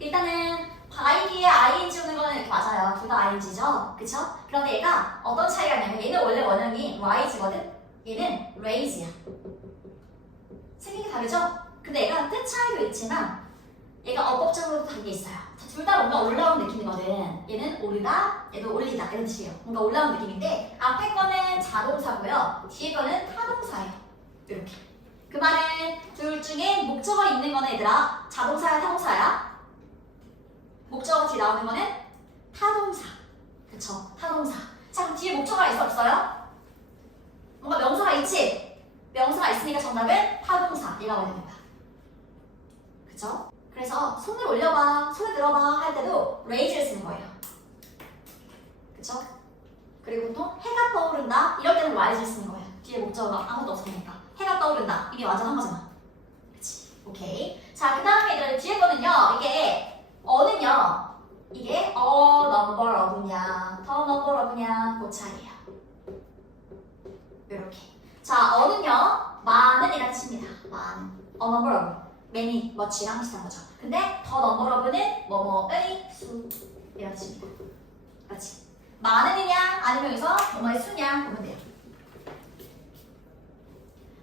일단은 과잉기에 ing 오는 거는 이렇게 맞아요. 둘 다 ing죠? 그쵸? 그런데 얘가 어떤 차이가 있냐면 얘는 원래 원형이 rise거든? 얘는 raise야. 생긴 게 다르죠? 근데 얘가 뜻 차이도 있지만 얘가 어법적으로도 다른 게 있어요. 둘 다 뭔가 올라오는 느낌이거든. 얘는 오르다, 얘도 올리다 이런 뜻이에요. 뭔가 올라오는 느낌인데 앞에 거는 자동사고요. 뒤에 거는 타동사예요. 이렇게. 그 말은 둘 중에 목적어 있는 거는 얘들아 자동사야 타동사야? 목적어 뒤에 나오는 거는 타동사. 그쵸? 타동사. 자 그럼 뒤에 목적어가 있어 없어요? 뭔가 명사가 있지? 명사가 있으니까 정답은 타동사. 얘가 와야 됩니다. 그쵸? 그래서 손을 올려봐, 손을 들어봐 할 때도 raise를 쓰는 거예요. 그쵸? 그리고 보통 해가 떠오른다 이럴 때는 rise를 쓰는 거예요. 뒤에 목적어가 아무것도 없으니까. 해가 떠오른다. 이게 완전 한 거잖아. 그치? 오케이. 자, 그 다음에 얘들 뒤에 거는요. 이게 어는요. 이게 a number of냐, the number of냐 그 차이예요. 이렇게. 자, 어는요. 많은 이라는 뜻입니다. 많은. a number of. many, much랑 비슷한 거죠. 근데 the number of는 뭐뭐의 수 이라는 뜻입니다. 그렇지? 많은이냐 아니면 여기서 뭐뭐의 수냐 보면 돼요.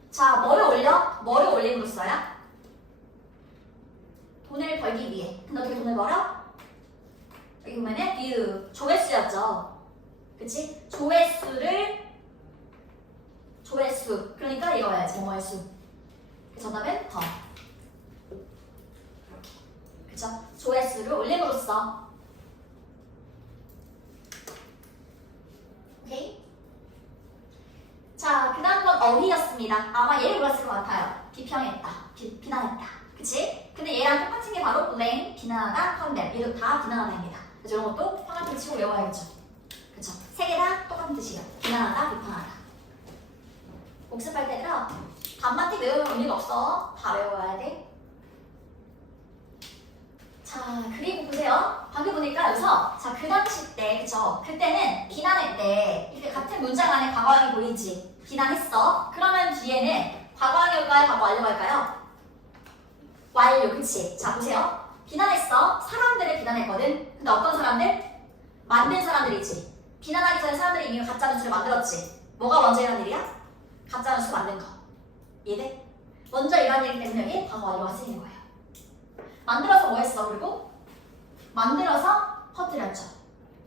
자, 뭐를 올려? 뭐를 올림으로써야? 돈을 벌기 위해. 근데 어떻게 돈을 벌어? 여기 보면은 view, 조회수였죠. 그치? 조회수. 그러니까 이거 와야지. 뭐뭐의 수. 그 정답은 더. 이렇게. 그쵸? 조회수를 올림으로써. 오케이? 자, 그 다음 건 어휘였습니다. 아마 얘를 물었을 것 같아요. 비평했다, 비난했다. 그치? 근데 얘랑 똑같은 게 바로 blame, 비난하다, condemn. 얘도 다 비난하다입니다. 그래서 이런 것도 형한테 치고 외워야겠죠. 그쵸? 세 개 다 똑같은 뜻이에요. 비난하다, 비판하다. 복습할 때는 반마틱 외우면 의미가 없어. 다 외워야 돼. 자, 그리고 보세요. 방금 보니까 여기서 자, 그 당시 때, 그쵸? 그때는 비난할 때 이렇게 같은 문장 안에 과거형이 보이지? 비난했어. 그러면 뒤에는 과거형이 올까요? 과거 완료가 올까요? 완료, 그치? 자, 보세요. 비난했어. 사람들을 비난했거든. 근데 어떤 사람들? 만든 사람들이지. 비난하기 전에 사람들이 이미 가짜 뉴스를 만들었지. 뭐가 먼저 일어난 일이야? 가짜 뉴스 만든 거. 이해돼? 먼저 일어난 일이기 때문에 여기 과거 완료가 쓰이는 거예요. 만들어서 뭐 했어? 그리고 만들어서 퍼뜨렸죠.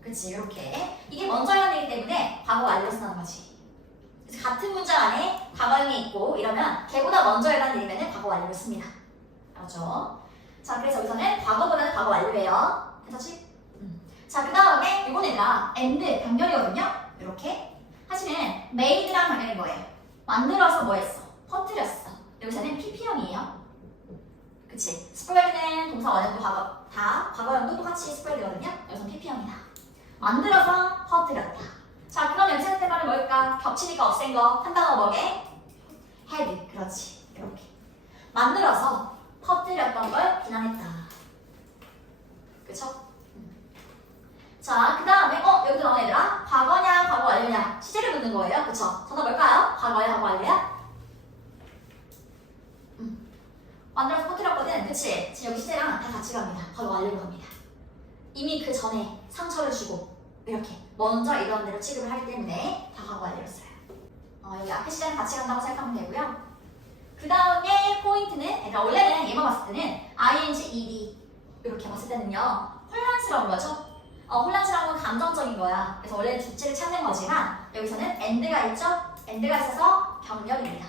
그치? 이렇게. 이게 먼저 일어난 일이기 때문에 과거 완료 쓴다는 거지. 그래서 같은 문장 안에 과거형이 있고 이러면 걔보다 먼저 일어난 일이면 과거 완료를 씁니다. 그렇죠? 자, 그래서 여기서는 과거보다는 과거 완료예요. 괜찮지? 자, 그 다음에 이번 애가 and 병렬이거든요. 이렇게 하시면 made랑 병렬이 뭐예요? 만들어서 뭐 했어? 퍼뜨렸어. 여기서는 pp형이에요. 그치? spread는 동사 원형도 과거형도 똑같이 spread거든요. 여기서는 pp형이다. 만들어서 퍼뜨렸다. 자, 그럼 연습 때 말은 뭘까? 겹치니까 없앤 거. 한 단어 뭐게? had. 그렇지. 이렇게. 만들어서 퍼뜨렸던 걸 비난했다. 그쵸? 자, 그 다음에 여기도 나온 얘들아. 과거냐, 과거 완료냐. 시제를 묻는 거예요. 그쵸? 정답 뭘까요? 과거야, 과거 완료야? 만들어서 퍼뜨렸거든. 그치? 지금 여기 시제랑 다 같이 갑니다. 과거 완료로 갑니다. 이미 그 전에 상처를 주고 이렇게 먼저 이런 대로 취급을 하기 때문에 다 과거 완료였어요. 여기 앞에 시제랑 같이 간다고 생각하면 되고요. 그 다음에 포인트는, 그러니까 원래는 얘만 봤을 때는 ing, ed 이렇게 봤을 때는요 혼란스러운 거죠. 혼란스러운 건 감정적인 거야. 그래서 원래는 주체를 찾는 거지만 여기서는 and가 있죠? and가 있어서 병렬입니다.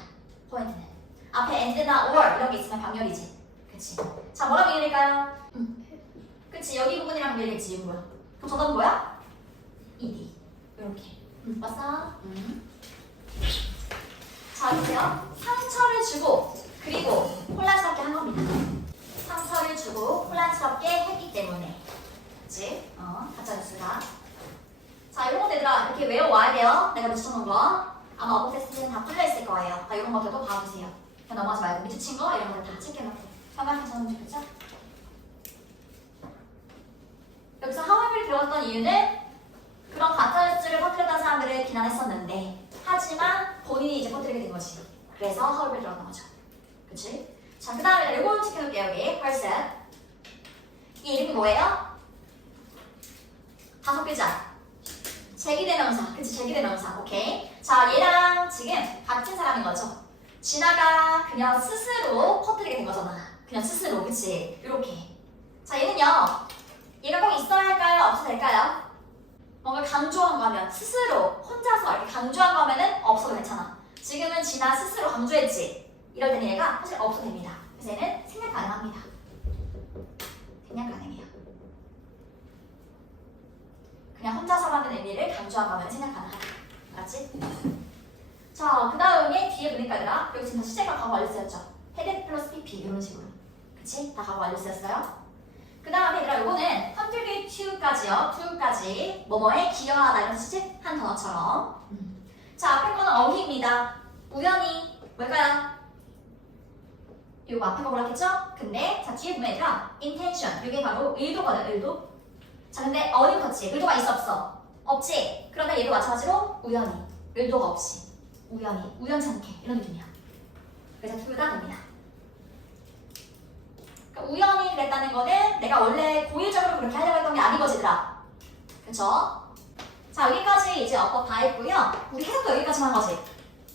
포인트는 앞에 and나 or 이런 게 있으면 병렬이지. 그치? 자, 뭐라고 얘기할까요? 그치? 여기 부분이랑 얘기했지. 이거 뭐야? 그럼 정답은 뭐야? ed 이렇게. 맞어? 자, 보세요. 상처를 주고 그리고 혼란스럽게 한 겁니다. 상처를 주고 혼란스럽게 했기 때문에. 그치? 가짜 뉴스가. 자, 이런 것들아 이렇게 외워와야 돼요. 내가 미쳐놓은 거. 아마 어법 테스트는 다 풀려있을 거예요. 이런 것들도 봐주세요. 그냥 넘어가지 말고 미치친 거 이런 것들 다 체크해놓고 평가해서는 좋겠죠? 여기서 하와이를 들어갔던 이유는 그런 가짜 뉴스를 퍼뜨렸던 사람들을 비난했었는데 하지만 본인이 이제 퍼뜨리게 된 거지. 그래서 하울을 들어간 거죠. 그치? 자, 그 다음에 이건 체크해놓을게요. 여기. first. 이 이름이 뭐예요? 다섯 글자. 제기대명사. 그치, 제기대명사. 오케이. 자, 얘랑 지금 같은 사람인 거죠. 진아가 그냥 스스로 퍼뜨리게 된 거잖아. 그냥 스스로. 그치? 이렇게. 자, 얘는요. 얘가 꼭 있어야 할까요? 없어도 될까요? 뭔가 강조한 거면 스스로 혼자서 이렇게 강조한 거면은 없어도 괜찮아. 지금은 진아 스스로 강조했지. 이럴 때는 얘가 사실 없어도 됩니다. 그래서 얘는 생략 가능합니다. 생략 가능해요. 그냥 혼자서라는 의미를 강조한 거면 생략 가능하다. 알았지? 자, 그 다음에 뒤에 보니까 얘들아 여기 지금 다 시제가 과거 완료 쓰였죠? 헤드 플러스 PP 이런 식으로. 그치? 다 과거 완료 쓰였어요. 그 다음에 얘들아 요거는 contribute to까지요. to까지 뭐뭐에 기여하다 이런 뜻이지? 한 단어처럼. 자, 앞에 거는 어휘입니다. 우연히 뭘까요? 요거 앞에 거 뭐라 했죠? 근데 자 뒤에 보면 얘들아 intention 이게 바로 의도거든. 의도. 자 근데 어림없지. 의도가 있어 없어? 없지. 그런데 얘도 마찬가지로 우연히 의도가 없이 우연히 우연찮게 이런 느낌이야. 그래서 둘 다 됩니다. 그러니까 우연히 그랬다는 거는 내가 원래 고의적으로 그렇게 하려고 했던 게 아닌 거지들아. 그쵸? 자 여기까지 이제 어법 다 했고요. 우리 해석도 여기까지만 한 거지.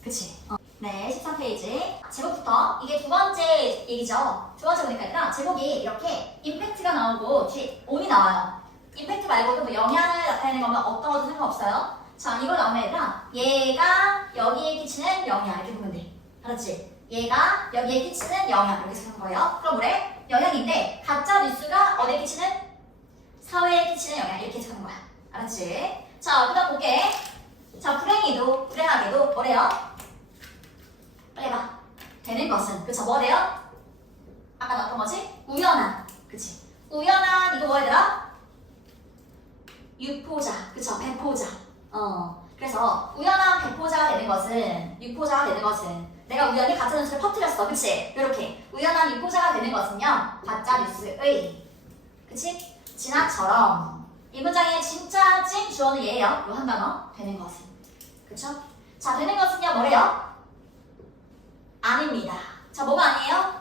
그치? 네 13페이지 제목부터 이게 두 번째 얘기죠. 두 번째 보니까 얘들아 제목이 이렇게 임팩트가 나오고 뒤에 on이 나와요. 임팩트 말고도 뭐 영향을 나타내는 거면 어떤 것도 상관없어요. 자 이거 나오면 얘들아 얘가 여기에 끼치는 영향 이렇게 보면 돼. 알았지? 얘가 여기에 끼치는 영향 이렇게 쓰는 거예요. 그럼 뭐래? 영향인데 가짜 뉴스가 어디에 끼치는? 사회에 끼치는 영향 이렇게 쓰는 거야. 알았지? 자 그 다음 볼게. 자 불행히도 불행하게도 뭐래요? 빨리 해봐. 되는 것은 그쵸 뭐 돼요? 아까 나왔던 거지? 우연한 그치? 우연한 이거 뭐 얘들아? 유포자 그쵸? 배포자 그래서 우연한 배포자가 되는 것은 유포자가 되는 것은 내가 우연히 가짜 뉴스를 퍼뜨렸어 그치? 이렇게 우연한 유포자가 되는 것은요 가짜 뉴스의 그치? 진아처럼 이 문장의 진짜 찐 주어는 얘예요. 요 한 단어 되는 것은 그쵸? 자 되는 것은요 뭐래요? 아닙니다. 자 뭐가 아니에요?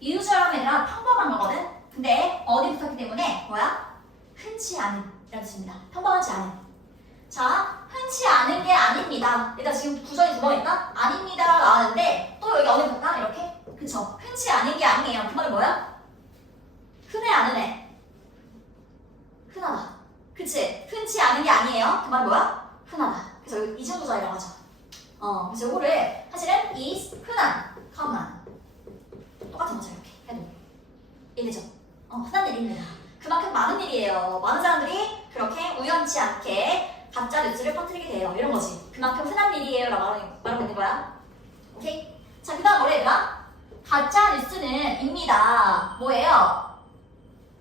usual한 애들아 평범한 거거든. 근데 어디 붙었기 때문에 뭐야? 흔치 않은 이라는 뜻입니다. 평범하지 않은. 자 흔치 않은 게 아닙니다. 일단 지금 구절이 두 번 있다? 아닙니다 나왔는데 또 여기 어디 붙다? 이렇게? 그쵸? 흔치 않은 게 아니에요. 그 말은 뭐야? 흔해 안 흔해? 흔하다. 그치? 흔치 않은 게 아니에요. 그 말은 뭐야? 흔하다. 그래서 여기 이중구절이라고 하죠. 그래서 요거를 사실은 is 흔한, common 똑같은 거죠 이렇게 해도 이해되죠? 흔한 일입니다. 그만큼 많은 일이에요. 많은 사람들이 그렇게 우연치 않게 가짜 뉴스를 퍼뜨리게 돼요. 이런 거지. 그만큼 흔한 일이에요 라고 말하고 있는 거야. 오케이? 자, 그 다음 뭐래 얘들아? 가짜 뉴스는 입니다. 뭐예요?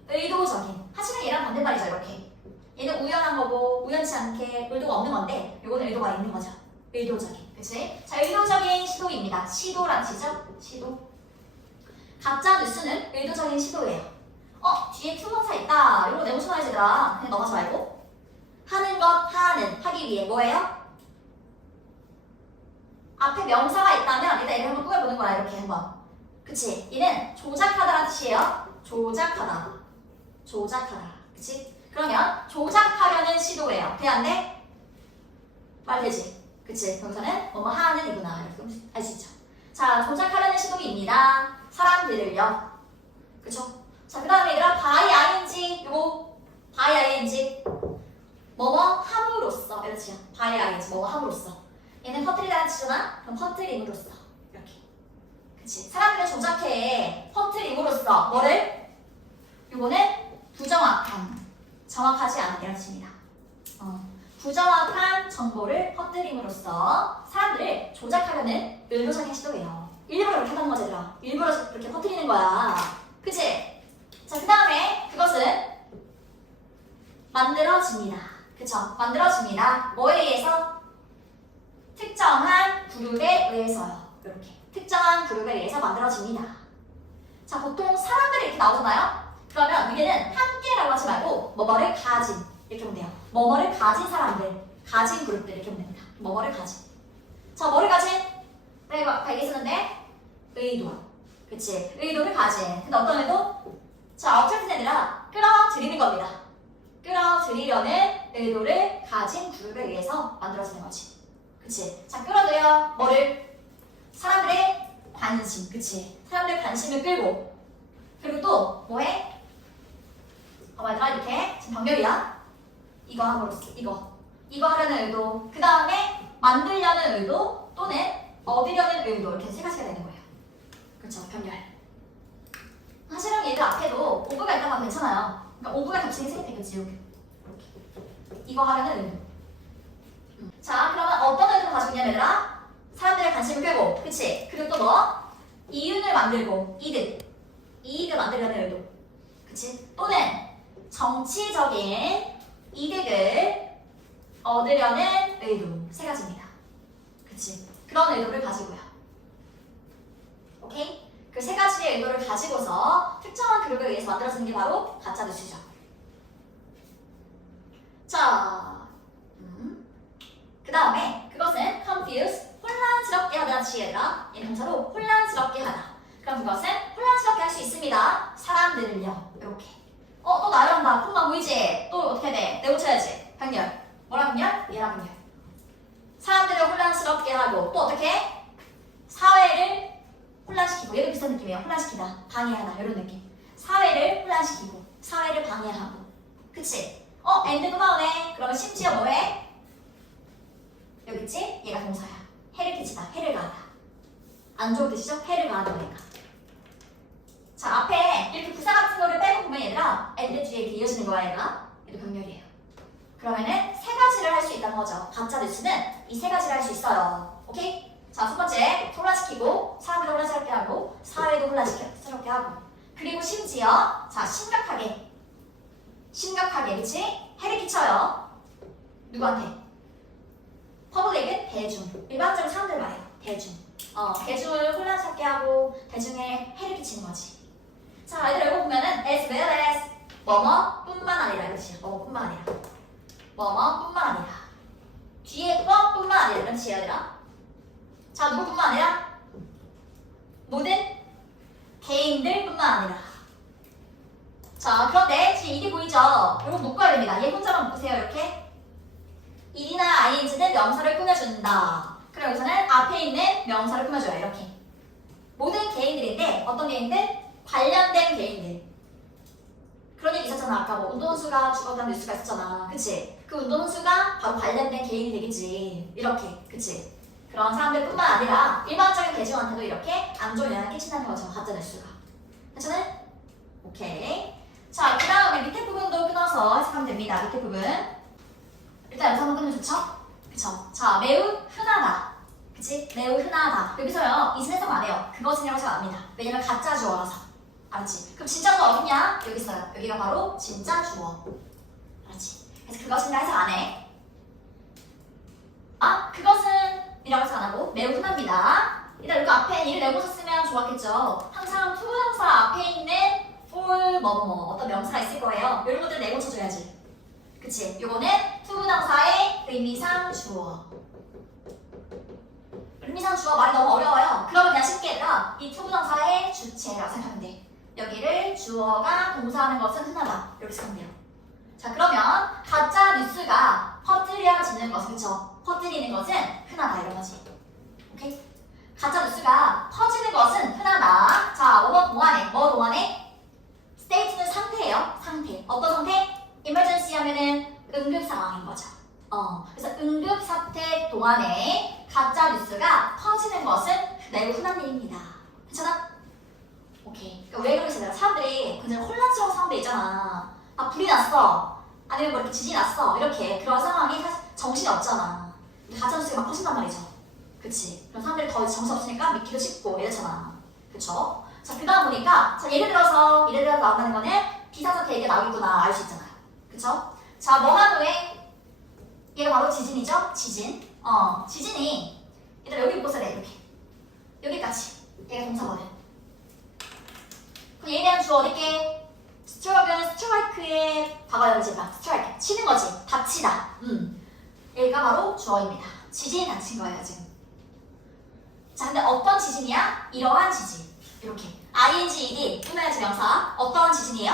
의도적인. 하지만 얘랑 반대말이죠 이렇게. 얘는 우연한 거고 우연치 않게 의도가 없는 건데 요거는 의도가 있는 거죠. 의도적인. 그치? 자, 의도적인 시도입니다. 시도란 뜻이죠? 시도. 가짜 뉴스는 의도적인 시도예요. 뒤에 투명사 있다. 이거 내고 쳐놔야지더라. 그냥 넘어가지 말고. 하는 것, 하는, 하기 위해 뭐예요? 앞에 명사가 있다면 일단 얘를 한번 꾸며보는 거야. 이렇게 한번. 그치? 얘는 조작하다라는 뜻이에요. 조작하다. 조작하다. 그치? 그러면 조작하려는 시도예요. 돼? 안 돼? 말 되지? 그치? 명사는 뭐뭐 하는 이구나. 이렇게 알 수 있죠. 자, 조작하려는 시도입니다. 사람들을요. 그쵸? 자, 그 다음에 얘들아, by ing. 요거, by ing. 뭐뭐 함으로써. 이런 뜻이야. by ing. 뭐뭐 함으로써. 얘는 퍼뜨리다는 뜻이잖아? 그럼 퍼뜨림으로써. 이렇게. 그치? 사람들을 조작해. 퍼뜨림으로써. 뭐를? 요거는 부정확한. 정확하지 않은 이런 뜻입니다. 부정확한 정보를 퍼뜨림으로써 사람들을 조작하려는 의도적인 시도예요. 일부러 그렇게 하는 거지, 얘들아. 일부러 그렇게 퍼뜨리는 거야. 그치? 자, 그 다음에 그것은 만들어집니다. 그쵸? 만들어집니다. 뭐에 의해서? 특정한 그룹에 의해서요. 이렇게. 특정한 그룹에 의해서 만들어집니다. 자, 보통 사람들이 이렇게 나오잖아요? 그러면 위에는 함께라고 하지 말고 뭐뭐를 가진 이렇게 보면 돼요. 뭐뭐를 가진 사람들, 가진 그룹들 이렇게 보면 됩니다. 뭐뭐를 가진. 자, 뭐를 가진? 내가 발기 쓰는데 의도. 그치? 의도를 가진. 근데 어떤 의도? 자, 어쨌든 얘들아 끌어들이는 겁니다. 끌어들이려는 의도를 가진 그룹에 의해서 만들어지는 거지. 그치? 자, 끌어들여. 뭐를? 사람들의 관심. 그치? 사람들의 관심을 끌고. 그리고 또 뭐해? 얘들아 이렇게 지금 병렬이야. 이거 함으로써 이거 하려는 의도. 그 다음에 만들려는 의도 또는 얻으려는 의도. 이렇게 세 가지가 되는 거예요. 그렇죠? 병렬. 사실은 얘들 앞에도 오브가 있다고 하면 괜찮아요. 그러니까 오브가 겹치는 게 생겼겠지. 이렇게. 이거 하려는 의도. 자, 그러면 어떤 의도를 가지고 있냐면 얘들아 사람들의 관심을 끌고, 그치? 그리고 또 뭐? 이윤을 만들고, 이익을 만들려는 의도, 그치? 또는 정치적인 이득을 얻으려는 의도. 세 가지입니다. 그치? 그런 의도를 가지고요. 오케이? 그 세 가지의 의도를 가지고서 특정한 그룹에 의해서 만들어지는 게 바로 가짜뉴스죠. 자, 그 다음에 그것은 confuse, 혼란스럽게 하다지 얘들아. 얘는 동사로 혼란스럽게 하다. 그럼 그것은 혼란스럽게 할 수 있습니다. 사람들을요. 이렇게. 또 나열한다. 콤마 보이지? 또 어떻게 돼? 내고쳐야지. 병렬. 뭐라 병렬? 얘라 병렬. 사람들을 혼란스럽게 하고 또 어떻게? 사회를 혼란시키고. 얘도 비슷한 느낌이에요. 혼란시키다. 방해하다. 이런 느낌. 사회를 혼란시키고 사회를 방해하고. 그치? and도 나오네. 그러면 심지어 뭐해? 여기 있지? 얘가 동사야. 해를 끼치다. 해를 가하다. 안 좋은 뜻이죠? 해를 가하는 거니까. 자, 앞에 이렇게 부사 같은 거를 빼고 보면 얘들아 and 뒤에 이렇게 이어지는 거야 얘들아. 얘도 병렬이에요. 그러면은 세 가지를 할 수 있다는 거죠. 가짜 뉴스는 이 세 가지를 할 수 있어요. 오케이? 자, 첫 번째 혼란시키고 사람들을 혼란스럽게 하고 사회도 혼란스럽게 하고 그리고 심지어 자 심각하게 그치? 해를 끼쳐요. 누구한테? 퍼블릭은 대중. 일반적으로 사람들 말이에요. 대중. 대중을 혼란스럽게 하고 대중에 해를 끼치는 거지. 자, 얘들아 이거 보면은 as well as 뭐뭐뿐만 아니라 그렇지. 뭐뭐뿐만 아니라. 뭐뭐뿐만 아니라. 뒤에 거뿐만 아니라 그렇지 얘들아. 자, 누구뿐만 아니라 모든 개인들뿐만 아니라. 자, 그런데 지금 일이 보이죠? 이거 묶어야 됩니다. 얘 혼자만 묶으세요. 이렇게. 일이나 ing는 명사를 꾸며준다. 그럼 여기서는 앞에 있는 명사를 꾸며줘요. 이렇게. 모든 개인들인데 어떤 개인들? 관련된 개인들. 그런 얘기 있었잖아. 아까 뭐 운동선수가 죽었다는 뉴스가 있었잖아. 그치? 그 운동선수가 바로 관련된 개인이 되겠지. 이렇게. 그치? 그런 사람들뿐만 아니라 일반적인 대중한테도 이렇게 안 좋은 영향을 끼친다는 거죠. 가짜 뉴스가. 괜찮아요? 오케이. 자, 그 다음에 밑에 부분도 끊어서 해석하면 됩니다. 밑에 부분. 일단 여기서 한번 끊으면 좋죠? 그쵸? 자, 매우 흔하다. 그치? 매우 흔하다. 여기서요, 이진 해석 안 해요. 그것은이라고 해석 안 합니다. 왜냐면 가짜 주어라서. 알았지? 그럼 진짜 주어 어딨냐? 여기 있어요. 여기가 바로 진짜 주어. 알았지? 그래서 그것은이라 해석 안 해. 그것은 이라고 해석 안 하고 매우 흔합니다. 일단 이거 앞에 이를 내고 썼으면 좋았겠죠? 항상 투부정사 앞에 있는 for 뭐뭐 어떤 명사가 있을 거예요. 이런 것들 내고 쳐줘야지. 그치? 요거는 투부정사의 의미상 주어. 의미상 주어 말이 너무 어려워요. 그러면 그냥 쉽게 얘들아 이 투부정사의 주체라고 생각하면 돼. 여기를 주어가 동사하는 것은 흔하다. 이렇게 생각하면 돼요. 자, 그러면 가짜 뉴스가 퍼뜨려지는 것은 그쵸? 퍼뜨리는 것은 흔하다 이런 거지. 오케이? 가짜 뉴스가 퍼지는 것은 흔하다. 자, 뭐 동안에? state는 상태예요. 상태. 어떤 상태? emergency 하면은 응급 상황인 거죠. 그래서 응급 사태 동안에 가짜 뉴스가 퍼지는 것은 매우 흔한 일입니다. 괜찮아? 오케이. 그러니까 왜 그러시나요? 사람들이 굉장히 혼란스러운 상황들 있잖아. 불이 났어. 아니면 뭐 이렇게 지진이 났어. 이렇게 그런 상황이 사실 정신이 없잖아. 근데 가짜 뉴스가 막 퍼진단 말이죠. 그치? 그런 사람들이 더 정신 없으니까 믿기도 쉽고 이렇잖아. 그쵸? 자, 그 다음 보니까 자, 예를 들어서 나온다는 거는 비상사태 얘기가 나오겠구나 알 수 있잖아요. 그쵸? 자, 뭐한 후에 얘가 바로 지진이죠? 지진. 지진이 얘들 여기 보세요. 이렇게. 여기까지. 얘가 동사거든. 그럼 얘에 대한 주어 어딜게? 스트라이크의 과거형이지만 스트라이크. 치는 거지. 다치다. 얘가 바로 주어입니다. 지진이 다친 거예요, 지금. 자, 근데 어떤 지진이야? 이러한 지진. 이렇게. ing, ed, 꾸며야지 명사. 어떠한 지진이에요?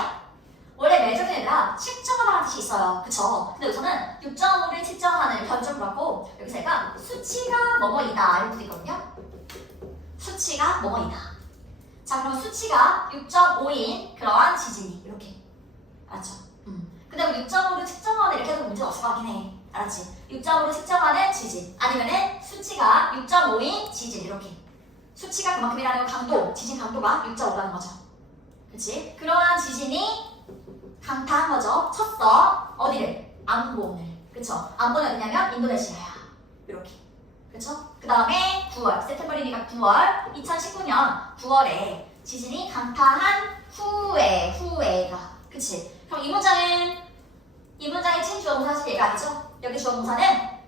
원래 매적인 애들아 측정하다라는 뜻이 있어요. 그쵸? 근데 우선은 6.5를 측정하는 견적 그렇고 여기서 얘가 수치가 뭐뭐이다 이런 뜻이 있거든요. 수치가 뭐뭐이다. 자 그럼 수치가 6.5인 그러한 지진이 이렇게 알았죠? 근데 6.5를 측정하는 이렇게 해도 문제는 없을 것 같긴 해. 알았지? 6.5를 측정하는 지진 아니면은 수치가 6.5인 지진 이렇게 수치가 그만큼이라는 강도, 지진 강도가 6.5라는 거죠. 그치? 그러한 지진이 강타한 거죠. 쳤어. 어디를? 안본을. 그쵸? 안본은 어디냐면 인도네시아야. 이렇게. 그쵸? 그 다음에 9월, 세프템버리니까 9월, 2019년 9월에 지진이 강타한 후에가. 그치? 그럼 이 문장의 찐 주어동사 사실 얘가 아니죠? 여기 주어동사는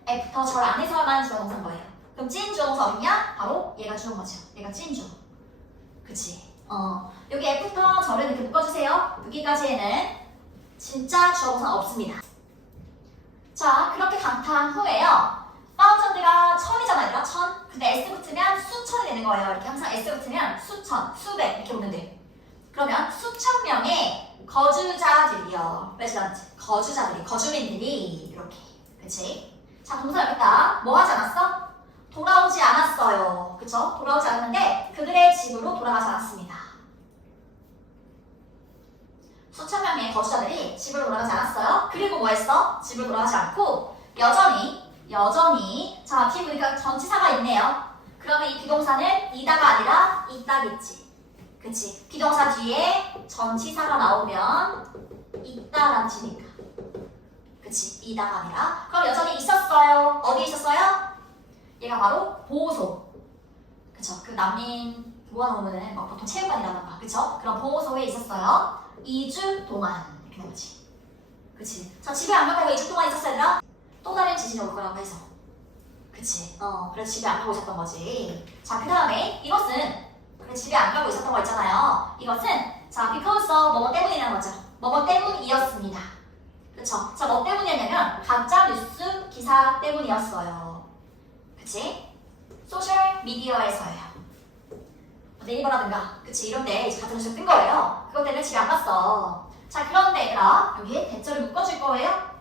애프터 절 안에서만 주어동사인 거예요. 그럼 찐 주어동사 어딨냐? 바로 얘가 주어인 거죠. 얘가 찐 주어. 그치? 여기 애프터 절을 이렇게 묶어주세요. 여기까지에는 진짜 주어동사는 없습니다. 자, 그렇게 강타한 후에요. 파운전드가 천이잖아요, 얘들아. 천. 근데 S 붙으면 수천이 되는 거예요. 이렇게 항상 S 붙으면 수천, 수백 이렇게 오는데. 그러면 수천 명의 거주자들이요. 레지던트. 거주자들이, 거주민들이 이렇게. 그치? 자, 동사 여기 있다. 뭐 하지 않았어? 돌아오지 않았어요. 그쵸? 돌아오지 않았는데 그들의 집으로 돌아가지 않았습니다. 수천 명의 거주자들이 집으로 돌아가지 않았어요. 그리고 뭐 했어? 집으로 돌아가지 않고 여전히 자, 뒤에 보니까 전치사가 있네요. 그러면 이 비동사는 이다가 아니라 있다겠지. 그치? 비동사 뒤에 전치사가 나오면 있다라는 뜻이니까. 그치? 이다가 아니라. 그럼 여전히 있었어요. 어디 있었어요? 얘가 바로 보호소. 그쵸? 그 난민 모아놓으면 막 보통 체육관이라던가. 그쵸? 그런 보호소에 있었어요. 2주 동안. 이렇게 나오지. 그치? 자, 집에 안 가고 2주 동안 있었어요, 얘들아? 또 다른 지진이 올 거라고 해서. 그치? 그래서 집에 안 가고 있었던 거지. 자, 그 다음에 이것은 그래, 집에 안 가고 있었던 거 있잖아요. 이것은 자, because of 뭐뭐 때문이라는 거죠. 뭐뭐 때문이었습니다. 그쵸? 자, 뭐 때문이었냐면 가짜 뉴스 기사 때문이었어요. 그치? 소셜 미디어에서요. 네이버라든가 그치? 이런데 이제 같은 뉴스 뜬 거예요. 그것 때문에 집에 안 갔어. 자, 그런데 얘들아 여기에 대절을 묶어줄 거예요.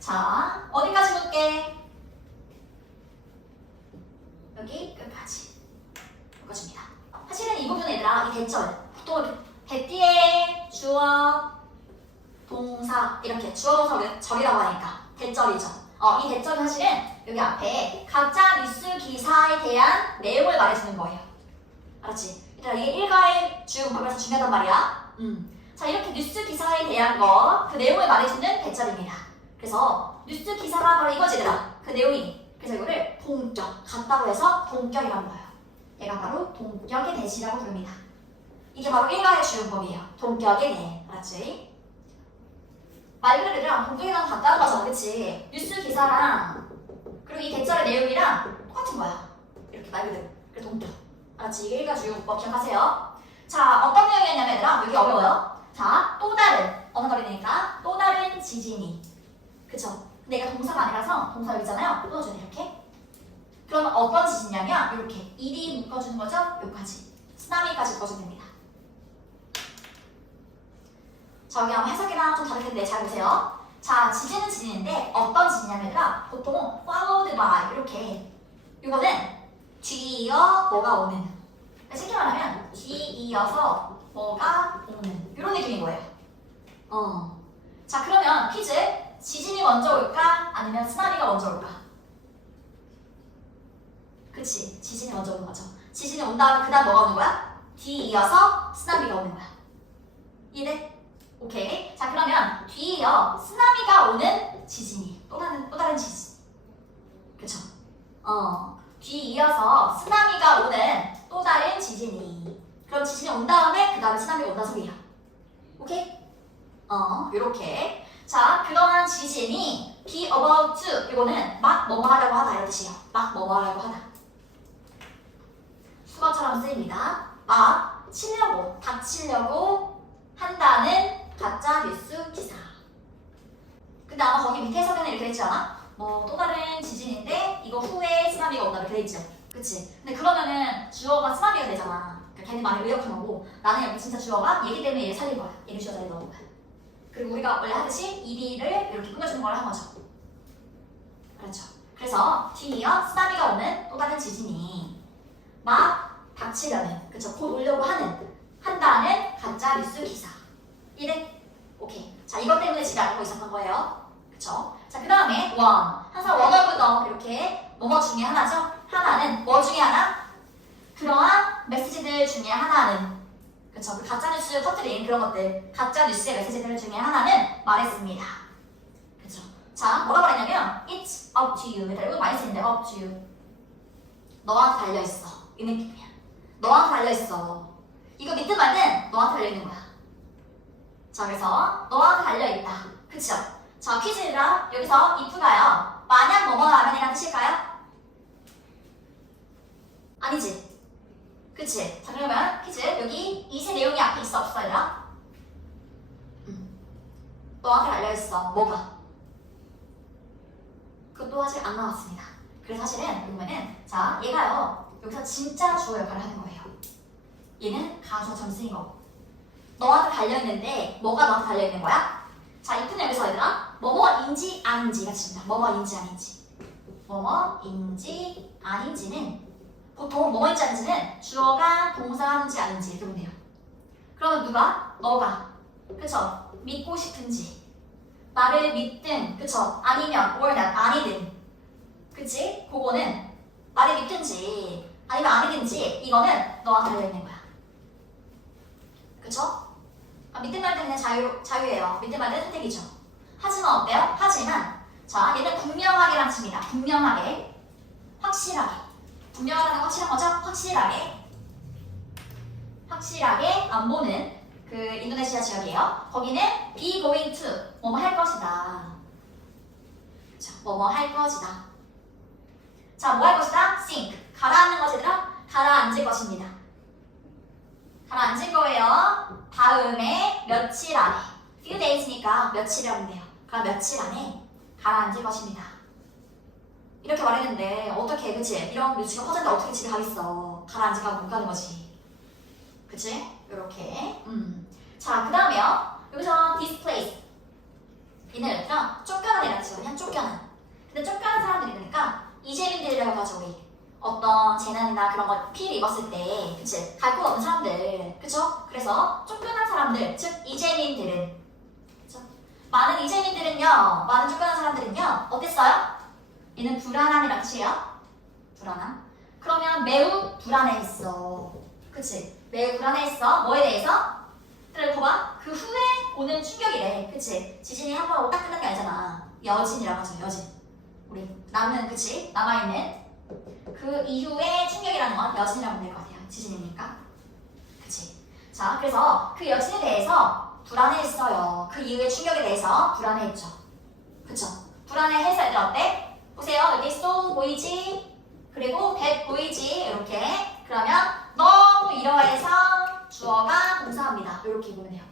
자, 어디까지 묶게? 여기 끝까지 묶어줍니다. 사실은 이 부분 얘들아 이 대절 보통 대뒤에 주어 동사 이렇게 주어 동사 절이라고 하니까 대절이죠. 이 대절은 사실은 여기 앞에 가짜 뉴스 기사에 대한 내용을 말해주는 거예요. 알았지? 얘들아 이게 일가의 주요 문법에서 중요하단 말이야. 자, 이렇게 뉴스 기사에 대한 거 그 내용을 말해주는 대절입니다. 그래서 뉴스 기사가 바로 이거지 얘들아. 그 내용이. 그래서 이거를 동격, 같다고 해서 동격이라고 봐요. 얘가 바로 동격의 대시라고 부릅니다. 이게 바로 일가의 주요문법이에요. 동격의 대. 알았지? 말 그대로 얘들아 동격이랑 같다는 거잖아. 그치? 뉴스 기사랑 그리고 이 대절의 내용이랑 똑같은 거야. 이렇게 말 그대로. 그래 동격. 알았지? 이게 일가 주요문법 기억하세요. 자, 어떤 내용이었냐면 얘들아 여기 어려워요. 자, 또 다른 언어거리니까 또 다른 지진이. 그쵸? 근데 얘가 동사가 아니라서 동사 여기 있잖아요. 끊어줘야 돼 이렇게. 그러면 어떤 지진이냐면 이렇게 일이 묶어주는 거죠. 여기까지. 쓰나미까지 묶어주면 됩니다. 자, 여기 아마 해석이랑 좀 다를 텐데 잘 보세요. 자, 지진은 지진인데 어떤 지진이냐면 보통 followed by 이렇게 이거는 뒤이어 뭐가 오는 쉽게 말하면 뒤이어서 뭐가 오는 이런 느낌인 거예요. 자, 그러면 퀴즈 지진이 먼저 올까? 아니면 쓰나미가 먼저 올까? 그치, 지진이 먼저 오는 거죠. 지진이 온 다음에 그 다음 뭐가 오는 거야? 뒤이어서 쓰나미가 오는 거야. 이해돼? 오케이. 자, 그러면 뒤이어 쓰나미가 오는 지진이 또 다른 지진. 그쵸? 뒤이어서 쓰나미가 오는 또 다른 지진이. 그럼 지진이 온 다음에 그 다음에 쓰나미가 온다는 소리야. 오케이? 요렇게. 자, 그러한 지진이 be about to 이거는 막 뭐뭐 하려고 하다 이런 뜻이에요. 막 뭐뭐 하려고 하다. 수거처럼 쓰입니다. 막 치려고, 닥치려고 한다는 가짜 뉴스 기사. 근데 아마 거기 밑에 해석에는 이렇게 돼 있지 않아? 뭐 또 다른 지진인데 이거 후에 쓰나미가 온다 이렇게 돼 있죠. 그치? 근데 그러면은 주어가 쓰나미가 되잖아. 그러니까 걔는 말을 의역한 거고 나는 여기 진짜 주어가 얘기 때문에 얘를 살린 거야. 얘를 주어 자리에 넣은 거야. 그리고 우리가 원래 하듯이 ED를 이렇게 꾸며주는 걸 한 거죠. 그렇죠. 그래서 뒤이어 쓰나미가 오는 또 다른 지진이 막 닥치려는, 그쵸, 곧 오려고 한다는 가짜 뉴스 기사. 이해? 오케이. 자, 이것 때문에 지금 알고 있었던 거예요. 그쵸? 자, 그 다음에 원. 항상 원어부터 이렇게 뭐뭐 중에 하나죠? 하나는 뭐 중에 하나? 그러한 메시지들 중에 하나는, 그쵸? 그 가짜 뉴스 퍼뜨린 그런 것들, 가짜 뉴스의 메시지들 중에 하나는 말했습니다. 그쵸? 자, 뭐라고 말했냐면 It's up to you. 이거 많이 쓰는데 up to you. 너한테 달려있어. 이 느낌이야. 너한테 달려있어. 이거 믿든 말든 너한테 달려있는 거야. 자, 그래서 너한테 달려있다. 그쵸? 자, 퀴즈가 여기서 if가요. 만약 뭐뭐라면이라는 뜻일까요? 아니지. 그치? 자, 그러면 퀴즈 여기 이세 내용이 앞에 있어 없어 얘들아? 너한테 달려있어. 뭐가? 그것도 사실 안 나왔습니다. 그래서 사실은 여기 보면은 자, 얘가요 여기서 진짜 주어 역할을 하는 거예요. 얘는 가수가 전 쓰인 거고 너한테 달려있는데 뭐가 너한테 달려있는 거야? 자, if는 여기서 얘들아 뭐뭐인지 아닌지가 진다. 뭐뭐인지 아닌지. 뭐뭐인지 아닌지는 보통 뭐뭐인지 아닌지는 주어가 동사인지 아닌지 이렇게 보면 돼요. 그러면 누가? 너가. 그쵸? 믿고 싶은지 나를 믿든, 그쵸? 아니면 or not, 아니든, 그치? 그거는 나를 믿든지 아니면 아니든지 이거는 너한테 달려있는 거야. 그쵸? 믿든 말든 그냥 자유예요. 믿든 말든 선택이죠. 하지만 어때요? 하지만 자, 얘는 분명하게란 칩니다. 분명하게, 확실하게. 분명하다는 확실한 거죠? 확실하게 안 보는 그 인도네시아 지역이에요. 거기는 be going to 뭐뭐 할 것이다. 자, 뭐뭐 할 것이다. 자, 뭐 할 것이다? sink 가라앉는 것이더라. 가라앉을 것입니다. 가라앉을 거예요. 다음에 며칠 안에 few days니까 며칠이라고 하면 돼요. 그럼 며칠 안에 가라앉을 것입니다. 이렇게 말했는데 어떻게, 그치? 이런 뉴스가 퍼졌는데 어떻게 집에 가겠어. 가라앉을까 못 가는 거지. 그치? 요렇게. 자, 그 다음에요. 여기서 displace. 얘는 얘들아 쫓겨난 애라지. 그냥 쫓겨난. 근데 쫓겨난 사람들이 있으니까 이재민들이라고 하죠, 우리. 어떤 재난이나 그런 거 피해를 입었을 때, 그치? 갈 곳 없는 사람들. 그쵸? 그래서 쫓겨난 사람들, 즉 이재민들은. 그쵸? 많은 이재민들은요, 많은 쫓겨난 사람들은요, 어땠어요? 얘는 불안함이란 뜻이에요. 불안함. 그러면 매우 불안해했어. 그치? 매우 불안해했어. 뭐에 대해서? 그래, 봐봐. 그 후에 오는 충격이래. 그치? 지진이 한 번 딱 끝난 게 아니잖아. 여진이라고 하죠, 여진. 우리 남는, 그치? 남아있는 그 이후의 충격이라는 건 여진이라고 하면 될 것 같아요. 지진이니까. 그치? 자, 그래서 그 여진에 대해서 불안해했어요. 그 이후의 충격에 대해서 불안해했죠. 그쵸? 불안해해서 애들 어때? 보세요. 여기 so 보이지? 그리고 that 보이지? 이렇게. 그러면 너무 이러해서 주어가 동사합니다. 이렇게 보면 돼요.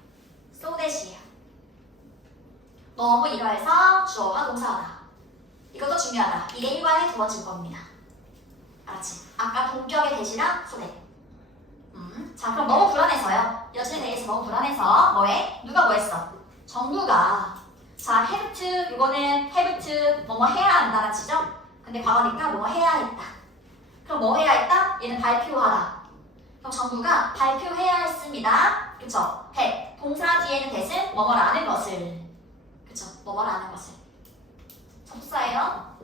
so that이에요. 너무 이러해서 주어가 동사하다. 이것도 중요하다. 이게 1과의 두 번째 문법입니다. 알았지? 아까 동격의 대시랑 so that. 자, 그럼 너무 불안해서요. 여진에 대해서 너무 불안해서 뭐해? 누가 뭐 했어? 정부가. 자, have to, 이거는 have to, 뭐뭐 해야 한다는 치죠? 근데 과거니까 뭐뭐 해야 했다. 그럼 뭐 해야 했다? 얘는 발표하다. 그럼 정부가 발표해야 했습니다. 그쵸? have, 동사 뒤에는 대신 뭐뭐라는 것을. 그쵸? 뭐뭐라는 것을. 접수사예요.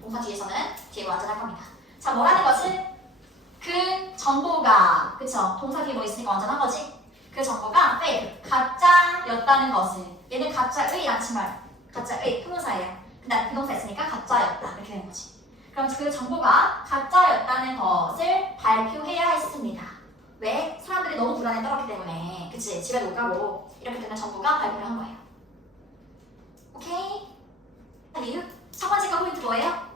동사 뒤에서는 뒤에 완전할 겁니다. 자, 뭐라는 것을? 그 정보가, 그쵸? 동사 뒤에 뭐 있으니까 완전한 거지? 그 정보가 fake, 가짜였다는 것을. 얘는 가짜의 양치말, 가짜의 형용사예요. 근데 비동사 있으니까 가짜였다 이렇게 되는 거지. 그럼 그 정보가 가짜였다는 것을 발표해야 했습니다. 왜? 사람들이 너무 불안에 떨었기 때문에. 그치? 집에 못 가고 이렇게 되면 정부가 발표를 한 거예요. 오케이? 이유? 첫 번째가 포인트 뭐예요?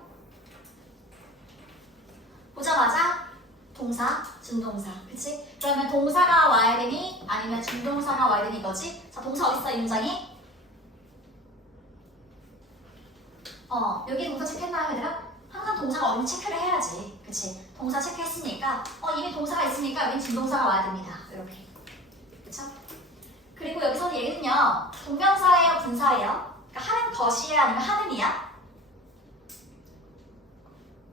보자마자 동사, 준동사. 그치? 그러면 동사가 와야 되니? 아니면 준동사가 와야 되니 이거지? 자, 동사 어딨어 이 문장이? 여기 동사 체크했나요 얘들아? 항상 동사가 어딘지 체크를 해야지. 그치? 동사 체크했으니까 이미 동사가 있으니까 여긴 준동사가 와야 됩니다. 이렇게. 그쵸? 그리고 여기서 얘는요 동명사예요, 분사예요? 그러니까 하는 것이야 아니면 하는이야?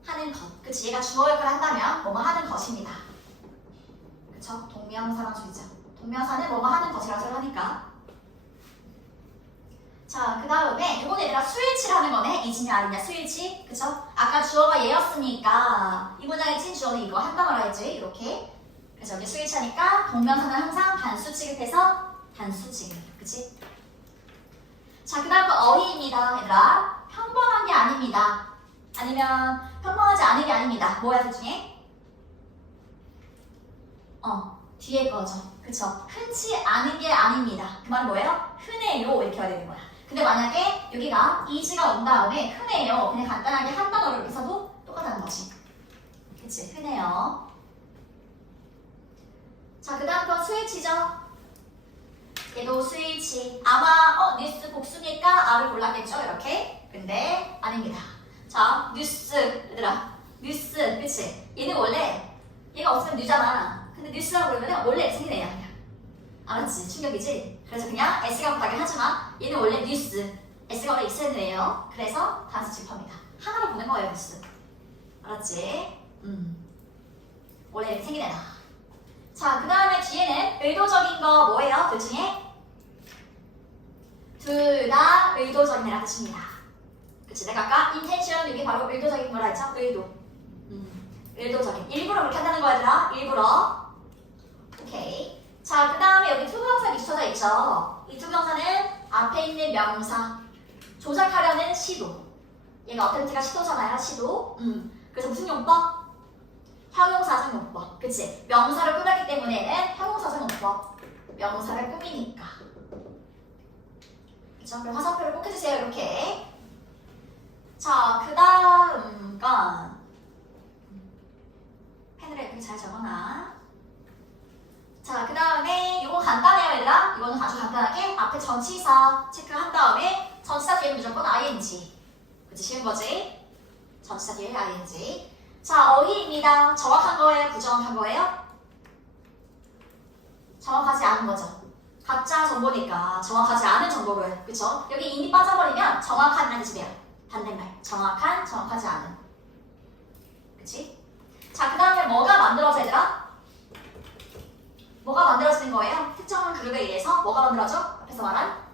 하는 것. 그치? 얘가 주어 역할을 한다면 뭐뭐 하는 것입니다. 그쵸? 동명사랑 주의죠. 동명사는 뭐뭐 하는 것이라고 생각하니까. 자, 그 다음에 이건 얘들아 수일치를 하는 거네. 이지냐 아니냐 수일치. 그쵸? 아까 주어가 얘였으니까 이 문장의 찐 주어는 이거 한 단어로 했지. 이렇게. 그래서 여기 수일치하니까 동명사는 항상 단수 취급해서 단수 취급. 그치? 자, 그 다음 거 어휘입니다. 얘들아 평범한 게 아닙니다. 아니면 평범하지 않은 게 아닙니다. 뭐야 그 중에? 뒤에 거죠. 그쵸? 흔치 않은 게 아닙니다. 그 말은 뭐예요? 흔해요 이렇게 해야 되는 거야. 근데 만약에 여기가 is가 온 다음에 흔해요 그냥 간단하게 한 단어로 이렇게 써도 똑같다는 거지. 그치? 흔해요. 자, 그 다음 건 수일치죠. 얘도 수일치. 아마 뉴스 복수니까 R을 골랐겠죠 이렇게. 근데 아닙니다. 자, 뉴스 얘들아 뉴스. 그치? 얘는 원래 얘가 없으면 뉴잖아. 근데 뉴스라고 그러면 원래 생기네요 그냥. 알았지? 충격이지? 그래서 그냥 S가 붙하긴 하지만 얘는 원래 뉴스 S가 원래 있어야 돼요. 그래서 단수 취급합니다. 하나로 보는 거예요 뉴스. 알았지? 원래 이렇게 생긴 애다. 자, 그 다음에 뒤에는 의도적인 거 뭐예요? 둘 중에? 둘 다 의도적인 애라 뜻입니다. 그치? 내가 아까 intention 이게 바로 의도적인 거라 했죠? 의도. 의도적인. 일부러 그렇게 한다는 거야 얘들아. 일부러. 오케이. 자, 그 다음에 여기 투부정사 미쳐져 있죠? 이 투부정사는 앞에 있는 명사 조작하려는 시도. 얘가 어텐트가 시도잖아요. 시도. 그래서 무슨 용법? 형용사적 용법. 그치? 명사를 꾸몄기 때문에는 형용사적 용법. 명사를 꾸미니까. 그쵸? 그럼 화살표를 꼭 해주세요. 이렇게. 자, 그 다음 건 펜으로 이렇게 잘 적어놔. 자, 그 다음에 이거 간단해요 얘들아. 이거는 아주 간단하게 앞에 전치사 체크한 다음에 전치사 뒤에 무조건 ing. 그치? 쉬운 거지? 전치사 뒤에 ing. 자, 어휘입니다. 정확한 거예요? 부정확한 거예요? 정확하지 않은 거죠. 가짜 정보니까 정확하지 않은 정보를. 그쵸? 여기 인이 빠져버리면 정확한이라는 뜻이 돼요. 반대말. 정확한, 정확하지 않은. 그치? 자, 그 다음에 뭐가 만들어져 얘들아? 뭐가 만들어지는 거예요? 특정한 그룹에 의해서 뭐가 만들어져? 앞에서 말한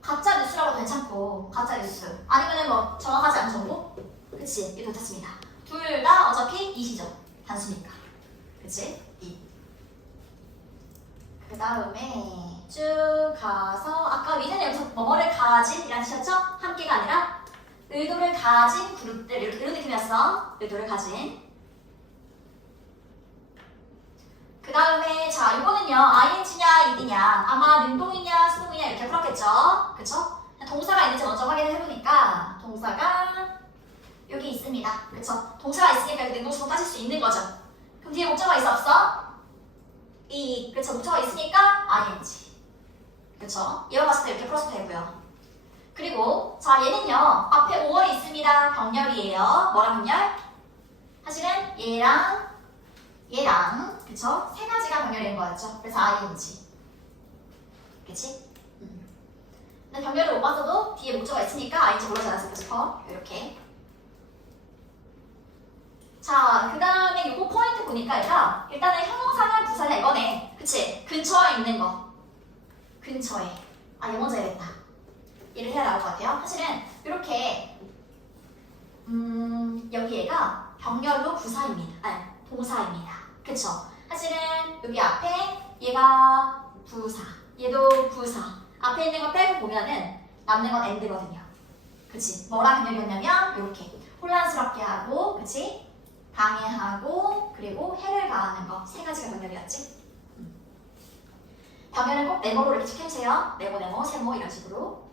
가짜 뉴스라고 괜찮고 가짜 뉴스 아니면은 뭐 정확하지 않은 정보? 그치? 이거 괜찮습니다. 둘 다 어차피 이시죠. 단수니까. 그치? 이. 그 다음에 쭉 가서 아까 위는 여기서 뭐뭐를 가진 이라는 뜻이었죠? 함께가 아니라 의도를 가진 그룹들 이런 느낌이었어. 의도를 가진. 그 다음에 자 이거는요 ing냐 id냐 아마 능동이냐 수동이냐 이렇게 풀었겠죠. 그쵸? 동사가 있는지 먼저 확인을 해보니까 동사가 여기 있습니다. 그쵸? 동사가 있으니까 능동수동 따질 수 있는 거죠. 그럼 뒤에 목적어가 있어 없어? 그쵸? 목적어가 있으니까 ing. 그쵸? 이와 같이 이렇게 풀어도 되고요. 그리고 자 얘는요 앞에 5월이 있습니다. 병렬이에요. 뭐랑 병렬? 사실은 얘랑 그쵸? 세 가지가 병렬인 거였죠. 그래서 ing. 그치? 근데 병렬을 못 봤어도 뒤에 목적어가 있으니까 ing 불러지 않았을까 싶어. 이렇게. 자, 그 다음에 요거 포인트 보니까 일단은 형용사냐 부사냐 이거네. 그치? 근처에 있는 거. 근처에. 얘 먼저 해야겠다. 얘를 해야 나올 것 같아요. 사실은 이렇게 여기 얘가 병렬로 부사입니다. 동사입니다. 그쵸? 사실은 여기 앞에 얘가 부사, 얘도 부사. 앞에 있는 거 빼고 보면은 남는 건 and거든요. 그치? 뭐랑 병렬이었냐면 이렇게 혼란스럽게 하고, 그치? 방해하고, 그리고 해를 가하는 거. 세 가지가 병렬이었지? 병렬은 꼭 네모로 이렇게 체크해주세요. 네모, 세모 이런 식으로.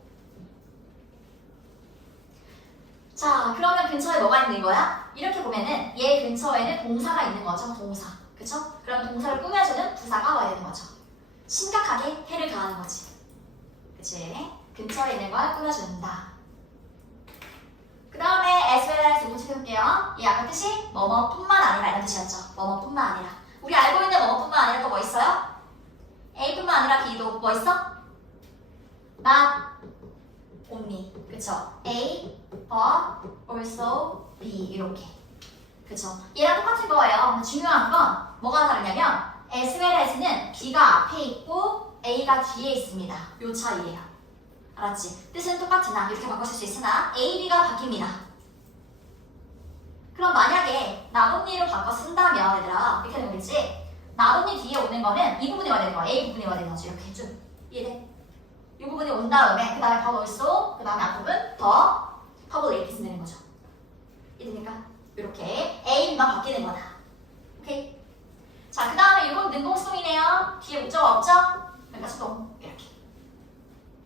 자, 그러면 근처에 뭐가 있는 거야? 이렇게 보면은 얘 근처에는 동사가 있는 거죠. 동사. 그쵸? 그럼 동사를 꾸며주는 부사가 와야 되는 거죠. 심각하게 해를 가하는 거지. 그치? 근처에 있는 걸 꾸며준다. 그 다음에 이 아까 뜻이 뭐뭐뿐만 아니라 이런 뜻이었죠. 뭐뭐뿐만 아니라. 우리 알고 있는 뭐뭐뿐만 아니라 또 뭐 있어요? A뿐만 아니라 B도 뭐 있어? not only. 그쵸? A, but also B 이렇게. 그쵸? 얘랑 똑같은 거예요. 근데 중요한 건 뭐가 다르냐면 as well as는 B가 앞에 있고 A가 뒤에 있습니다. 요 차이예요. 알았지? 뜻은 똑같으나 이렇게 바꿔줄 수 있으나 A, B가 바뀝니다. 그럼 만약에 not only로 바꿔 쓴다면 얘들아 이렇게 되는 거겠지? not only 뒤에 오는 거는 이 부분이 와야 되는 거야. A 부분이 와야 되는 거지. 이렇게 쭉 이해돼? 이 부분이 온 다음에 그 다음에 but also 그 다음에 앞부분 더 public 쓰면 되는 거죠. 이해됩니까? 이렇게 A만 바뀌는 거다. 오케이? 자, 그 다음에 이건 능동수동이네요. 뒤에 목적 없죠? 그러니까 수동 이렇게.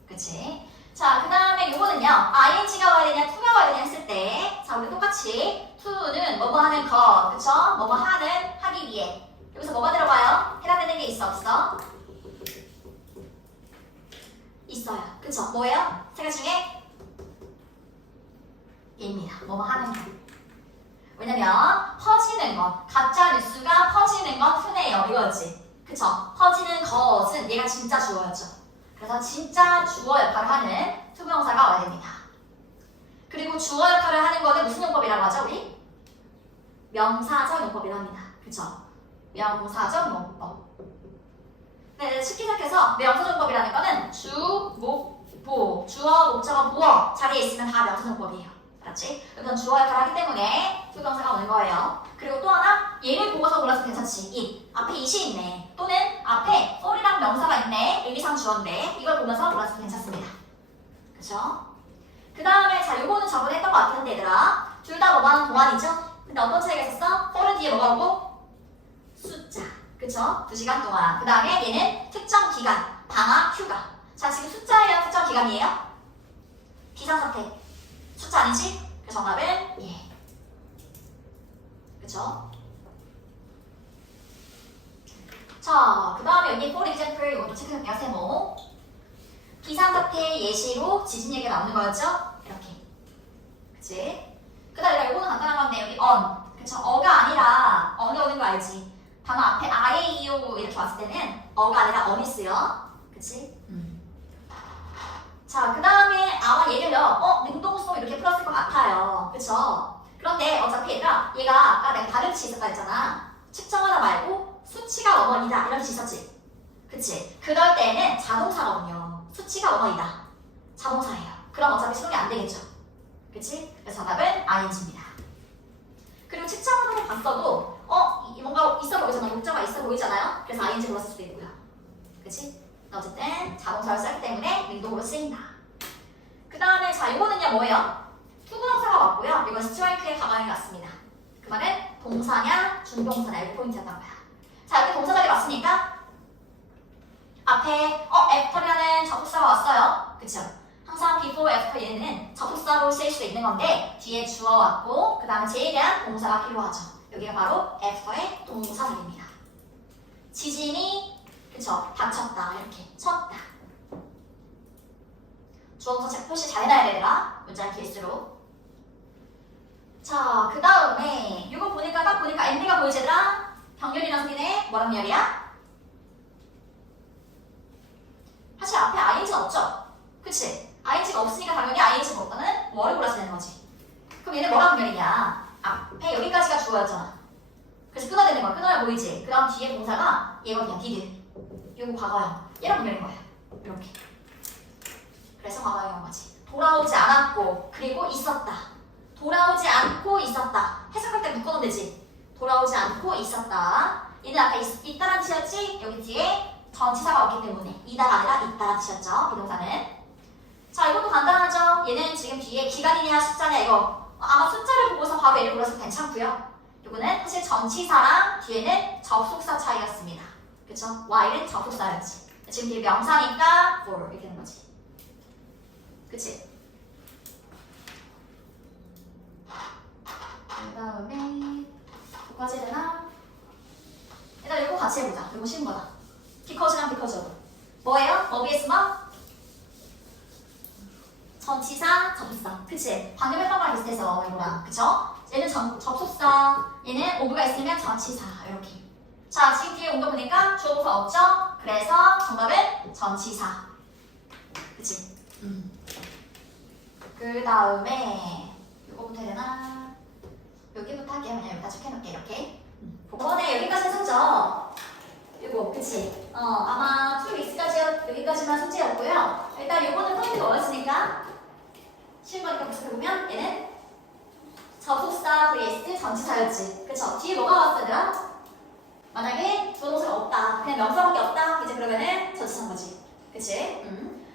그치? 자, 그 다음에 요거는요. ing가 와야 되냐, to가 와야 되냐 했을 때 자, 우리 똑같이 to는 뭐뭐 하는 것, 그쵸? 뭐뭐 하는, 하기 위해 여기서 뭐가 들어가요? 해당되는 게 있어, 없어? 있어요. 그쵸? 뭐예요? 세 가지 중에 얘입니다. 뭐뭐 하는 것. 왜냐면 퍼지는 것, 가짜 뉴스가 퍼지는 건 흔해요. 이거였지. 그쵸? 퍼지는 것은 얘가 진짜 주어였죠. 그래서 진짜 주어 역할을 하는 투부정사가 와야 됩니다. 그리고 주어 역할을 하는 거는 무슨 용법이라고 하죠, 우리? 명사적 용법이라고 합니다. 그쵸? 명사적 용법. 네, 쉽게 생각해서 명사적 용법이라는 거는 주, 목, 보, 주어, 목적어, 보어 자리에 있으면 다 명사적 용법이에요. 알았지? 이건 주어 역할을 하기 때문에 투부정사가 오는 거예요. 그리고 또 하나, 얘를 보고서 골라서 괜찮지. 이 앞에 it이 있네. 또는 앞에 for이랑 명사가 있네. 의미상 주어인데 이걸 보면서 골라서 괜찮습니다. 그쵸? 그 다음에 자 요거는 저번에 했던 것 같은데 얘들아 둘 다 뭐만 동안이죠? 근데 어떤 차이가 있었어? for은 뒤에 뭐가 오고? 숫자. 그쵸? 2시간 동안. 그 다음에 얘는 특정 기간. 방학, 휴가. 자 지금 숫자예요? 특정 기간이에요? 비상사태. 숫자 아니지? 그 정답은 예. 그쵸? 자, 그 다음에 여기 for example 이것도 체크할게요. 세모. 비상사태 예시로 지진 얘기가 나오는 거였죠? 이렇게. 그치? 그 다음에 이거는 간단한 건데 여기 on. 그쵸? 어가 아니라 on이 오는 거 알지? 단어 앞에 I, E, O 이렇게 왔을 때는 어가 아니라 on이 쓰여. 그치? 자, 그 다음에 아마 얘를요, 능동수동 이렇게 풀었을 것 같아요. 그쵸? 그런데 어차피 얘가 아까 내가 다른 뜻이 있었다 했잖아. 측정하다 말고 수치가 어머니다 이런 뜻이 있었지. 그치? 그럴 때는 자동사거든요. 수치가 어머니다. 자동사예요. 그럼 어차피 수동이 안 되겠죠. 그치? 그래서 정답은 ing입니다. 그리고 측정으로 봤어도 뭔가 있어 보이잖아. 목적어가 있어 보이잖아요. 그래서 ing 불렀을 수도 있고요. 그치? 어쨌든 자동사를 썼기 때문에 능동으로 쓰인다. 그 다음에 자 이거는요 뭐예요? 투부정사가 왔고요. 이건 스트라이크의 가방이 왔습니다. 그 말은 동사냐 준동사냐 이거 포인트였던 거야. 자 이렇게 동사절이 왔으니까 앞에 after라는 접속사가 왔어요. 그쵸? 항상 before, after 얘는 접속사로 쓰일 수도 있는 건데 뒤에 주어 왔고 그 다음에 쟤에 대한 동사가 필요하죠. 여기가 바로 after의 동사절입니다. 지진이 그쵸? 다쳤다 이렇게 쳤다. 주어동사 표시 잘 해놔야 되더라. 문장 개수로. 자, 그 다음에 이거 보니까 딱 보니까 엔드가 보이지더라. 병렬이란 소리네. 뭐란 말이야? 사실 앞에 ing가 없죠? 그치? ing가 없으니까 당연히 ing보다는 뭐를 골라서 되는 거지. 그럼 얘는 뭐가 병렬이냐? 앞에 여기까지가 주어였잖아. 그래서 끊어야 되는 거야. 끊어야 보이지? 그 다음 뒤에 동사가 얘거든요. did. 이거 과거형. 얘랑 병렬인 거야. 이렇게. 그래서 과거형인 거지. 돌아오지 않았고 그리고 있었다. 돌아오지 않고 있었다. 해석할 때 묶어놓으면 되지. 돌아오지 않고 있었다. 얘는 아까 있다란 뜻이었지? 여기 뒤에 전치사가 없기 때문에 이다가 아니라 있다란 뜻이었죠. 비동사는. 자 이것도 간단하죠? 얘는 지금 뒤에 기간이냐 숫자냐 이거 아마 숫자를 보고서 바로 얘를 불러서 괜찮고요. 이거는 사실 전치사랑 뒤에는 접속사 차이였습니다. 그쵸? while은 접속사였지. 지금 뒤에 명사니까 for 이렇게 되는 거지. 그치? 그 다음에 뭐까지 되나? 일단 이거 같이 해보자. 이거 쉬운 거다. 비커즈랑 비커즈로 뭐예요? vs 뭐? 전치사, 접속사. 그치? 방금 했던 거랑 비슷해서 이거랑. 그쵸? 얘는 접속사, 얘는 오브가 있으면 전치사. 이렇게. 자, 지금 뒤에 온 거 보니까 주어 동사 없죠? 그래서 정답은 전치사. 그치? 그 다음에 이거부터 해야 되나? 여기부터 할게요. 그냥 여기다 체크해놓을게. 이렇게. 네, 여기까지 했었죠? 이거, 그치? 아마 2weeks까지 여기까지만 숙제였고요. 일단 이거는 포인트가 어렸으니까 쉬운 거니까 복습해보면 얘는 접속사 vs 전치사였지. 그쵸? 뒤에 뭐가 왔어, 얘들아? 만약에 주어 동사가 없다. 그냥 명사밖에 없다. 이제 그러면은 전치사인 거지. 그치?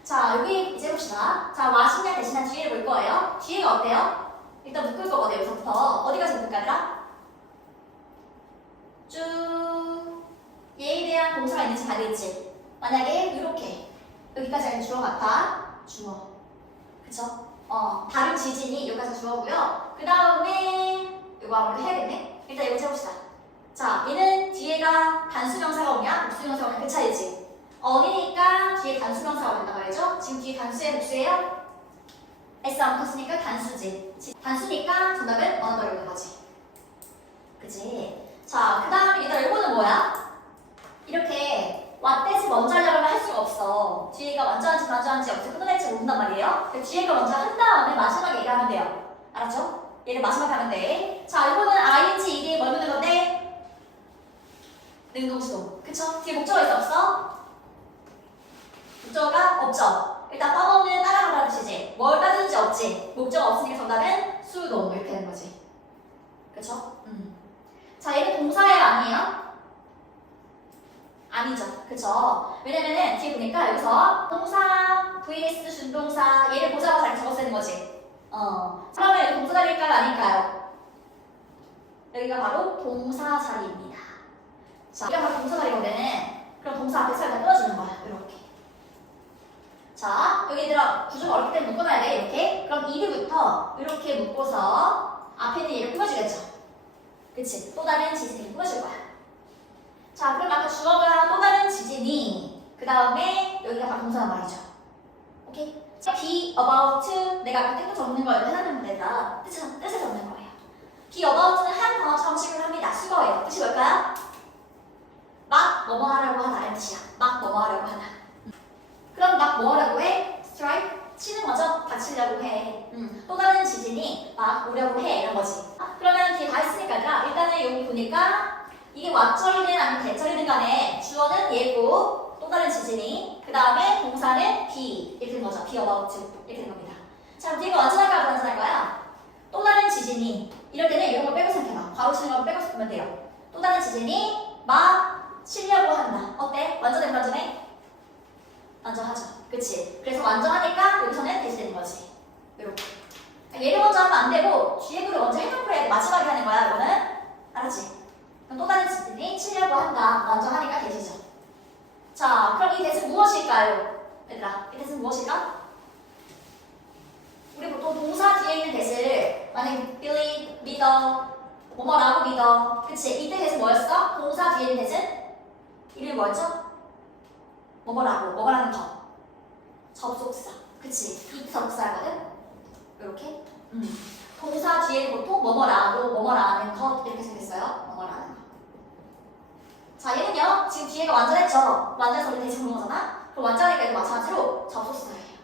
자, 여기 이제 해봅시다. 자, 와신냐 대신한 뒤에를 볼 거예요. 뒤에가 어때요? 일단 묶을 거거든요, 여기서부터. 어디까지 묶을까, 얘들아? 쭉 얘에 대한 동사가 있는지 알겠지? 만약에 이렇게 여기까지 하면 주어 같아. 주어. 그쵸? 다른 지진이 여기까지 주어고요. 그 다음에 이거 아무래도 해야겠네. 일단 이거 해봅시다. 자, 얘는 뒤에가 단수명사가 오냐 복수명사가 오냐 그 차이지. 어디니까 뒤에 단수명사가 된다 말이죠. 지금 뒤에 단수의 복수예요? S 안 붙었으니까 단수지. 단수니까 정답은 언어더로 나가지. 그치? 자, 그 다음에 얘들아 이거는 뭐야? 이렇게 왓댓을 먼저 하려면 할 수가 없어. 뒤에가 먼저 하는지 어떻게 끊어낼지 모른단 말이에요. 뒤에가 먼저 한 다음에 마지막에 얘기하면 돼요. 알았죠? 얘를 마지막에 하면 돼. 자, 이거는 ing, ed에 뭘 넣는 건데? 능동수동. 그쵸? 뒤에 목적어 있어 없어? 목적어가 없죠? 일단 빠먹는 따라가라는 뜻이지. 뭘 따르는지 없지. 목적어 없으니까 정답은 수동 이렇게 되는 거지. 그쵸? 자, 얘는 동사예요? 아니에요? 아니죠. 그쵸? 왜냐면은 뒤에 보니까 여기서 동사 vs 준동사 얘를 보자마자 이렇게 적어 쓰는 거지. 그러면 여기 동사 자리일까요? 아닐까요? 여기가 바로 동사 자리입니다. 자, 여기가 바로 동사 자리거든. 그럼 동사 앞에 살짝 끊어주는 거야. 이렇게. 자, 여기 얘들아 구조가 어렵기 때문에 묶어놔야 돼. 이렇게. 그럼 이드부터 이렇게 묶고서 앞에 있는 얘를 끊어주겠죠. 그치? 또 다른 지진이 끊어줄 거야. 자, 그럼 아까 주어가 또 다른 지진이 그 다음에 여기가 바로 동사란 말이죠. 오케이? be about 내가 아까 뜻도 적는 거예요. 해당되는 데다 뜻을 적는 거예요. be about는 한 단어처럼 식을 합니다. 수거예요. 뜻이 뭘까요? 막 뭐뭐 하라고 하다 이런 뜻이야. 막 뭐뭐 하라고 하다. 그럼 막 뭐 하라고 해? strike 치는 거죠? 다치려고 해. 또 다른 지진이 막 오려고 해 이런 거지. 그러면 뒤에 다 했으니까 일단은 여기 보니까 이게 왓절이든 아니면 대절이든 간에 주어는 얘고 또 다른 지진이 그 다음에 동사는 be 이렇게 된 거죠. be about 이렇게 된 겁니다. 자, 그럼 뒤가 완전할까요? 불완전할까요? 또 다른 지진이 이럴 때는 이런 거 빼고 생각해봐. 바로 치는 거 빼고 쓰면 돼요. 또 다른 지진이 막 치려고 한다. 어때? 완전해 불완전해? 완전하죠. 그치? 그래서 완전하니까 여기서는 대시되는 거지. 이렇게. 얘를 먼저 하면 안 되고 뒤에 거를 먼저 해놓고 해야 돼. 마지막에 하는 거야. 이거는 알았지? 그럼 또 다른 지들이 치려고 한다. 완전하니까 대시죠. 자, 그럼 이 대신 무엇일까요? 얘들아, 이 대신 무엇일까? 우리 보통 동사 뒤에 있는 대시를 만약에 believe, 믿어, 뭐뭐라고 믿어. 그치? 이때 대신 뭐였어? 동사 뒤에 있는 대신 이름이 뭐였죠? 뭐뭐라는 거. 접속사. 그치? 이 접속사거든? 이렇게. 동사 뒤에 보통 뭐뭐라는 것 이렇게 생겼어요. 뭐뭐라는 것. 자, 얘는요. 지금 뒤에가 완전했죠? 완전해서 우리 대신 부른 거잖아? 그럼 완전하니까 이거 마찬가지로 접속사예요.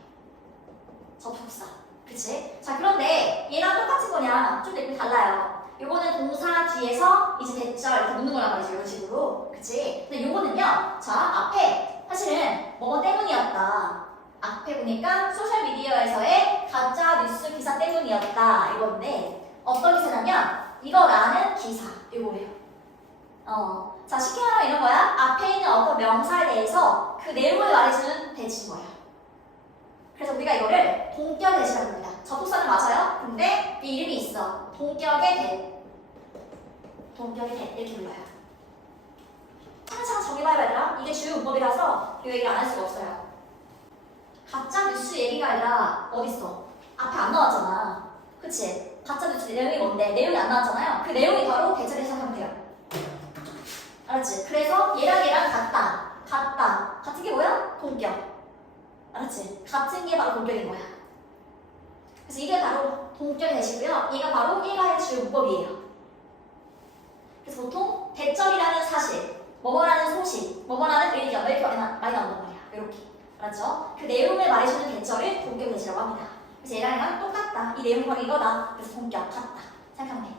접속사. 그치? 자, 그런데 얘랑 똑같은 거냐? 좀 느낌이 달라요. 요거는 동사 뒤에서 이제 대절 이렇게 묻는 거란 말이죠. 이런 식으로. 그치? 근데 요거는요. 자, 앞에 사실은 뭐뭐 때문이었다. 앞에 보니까 소셜미디어에서의 가짜 뉴스 기사 때문이었다. 이건데 어떤 기사냐면 이거라는 기사. 이거예요. 자, 쉽게 말하면 이런 거야. 앞에 있는 어떤 명사에 대해서 그 내용을 말해주는 대신 거예요. 그래서 우리가 이거를 동격의 대시라고 합니다. 접속사는 맞아요. 근데 이 이름이 있어. 동격의 대. 동격의 대. 이렇게 불러요. 항상 정리해봐야 되나? 이게 주요 문법이라서 이 얘기를 안 할 수가 없어요. 가짜 뉴스 얘기가 아니라 어딨어? 앞에 안 나왔잖아. 그치? 가짜 뉴스 내용이 뭔데? 내용이 안 나왔잖아요. 그 내용이 바로 대절에 시작하면 돼요. 알았지? 그래서 얘랑 같다. 같은 게 뭐야? 동격. 알았지? 같은 게 바로 동격인 거야. 그래서 이게 바로 동격이 되시고요. 얘가 바로 일가의 주요 문법이에요. 그래서 보통 대절이라는 사실, 뭐뭐라는 소식, 뭐뭐라는 의견 이렇게 많이 나온단 말이야. 이렇게. 알았죠? 그 내용을 말해주는 대절을 동격 대시라고 합니다. 그래서 얘랑 얘랑 똑같다. 이 내용이 바로 이거다. 그래서 동격 같다. 생각하면 돼.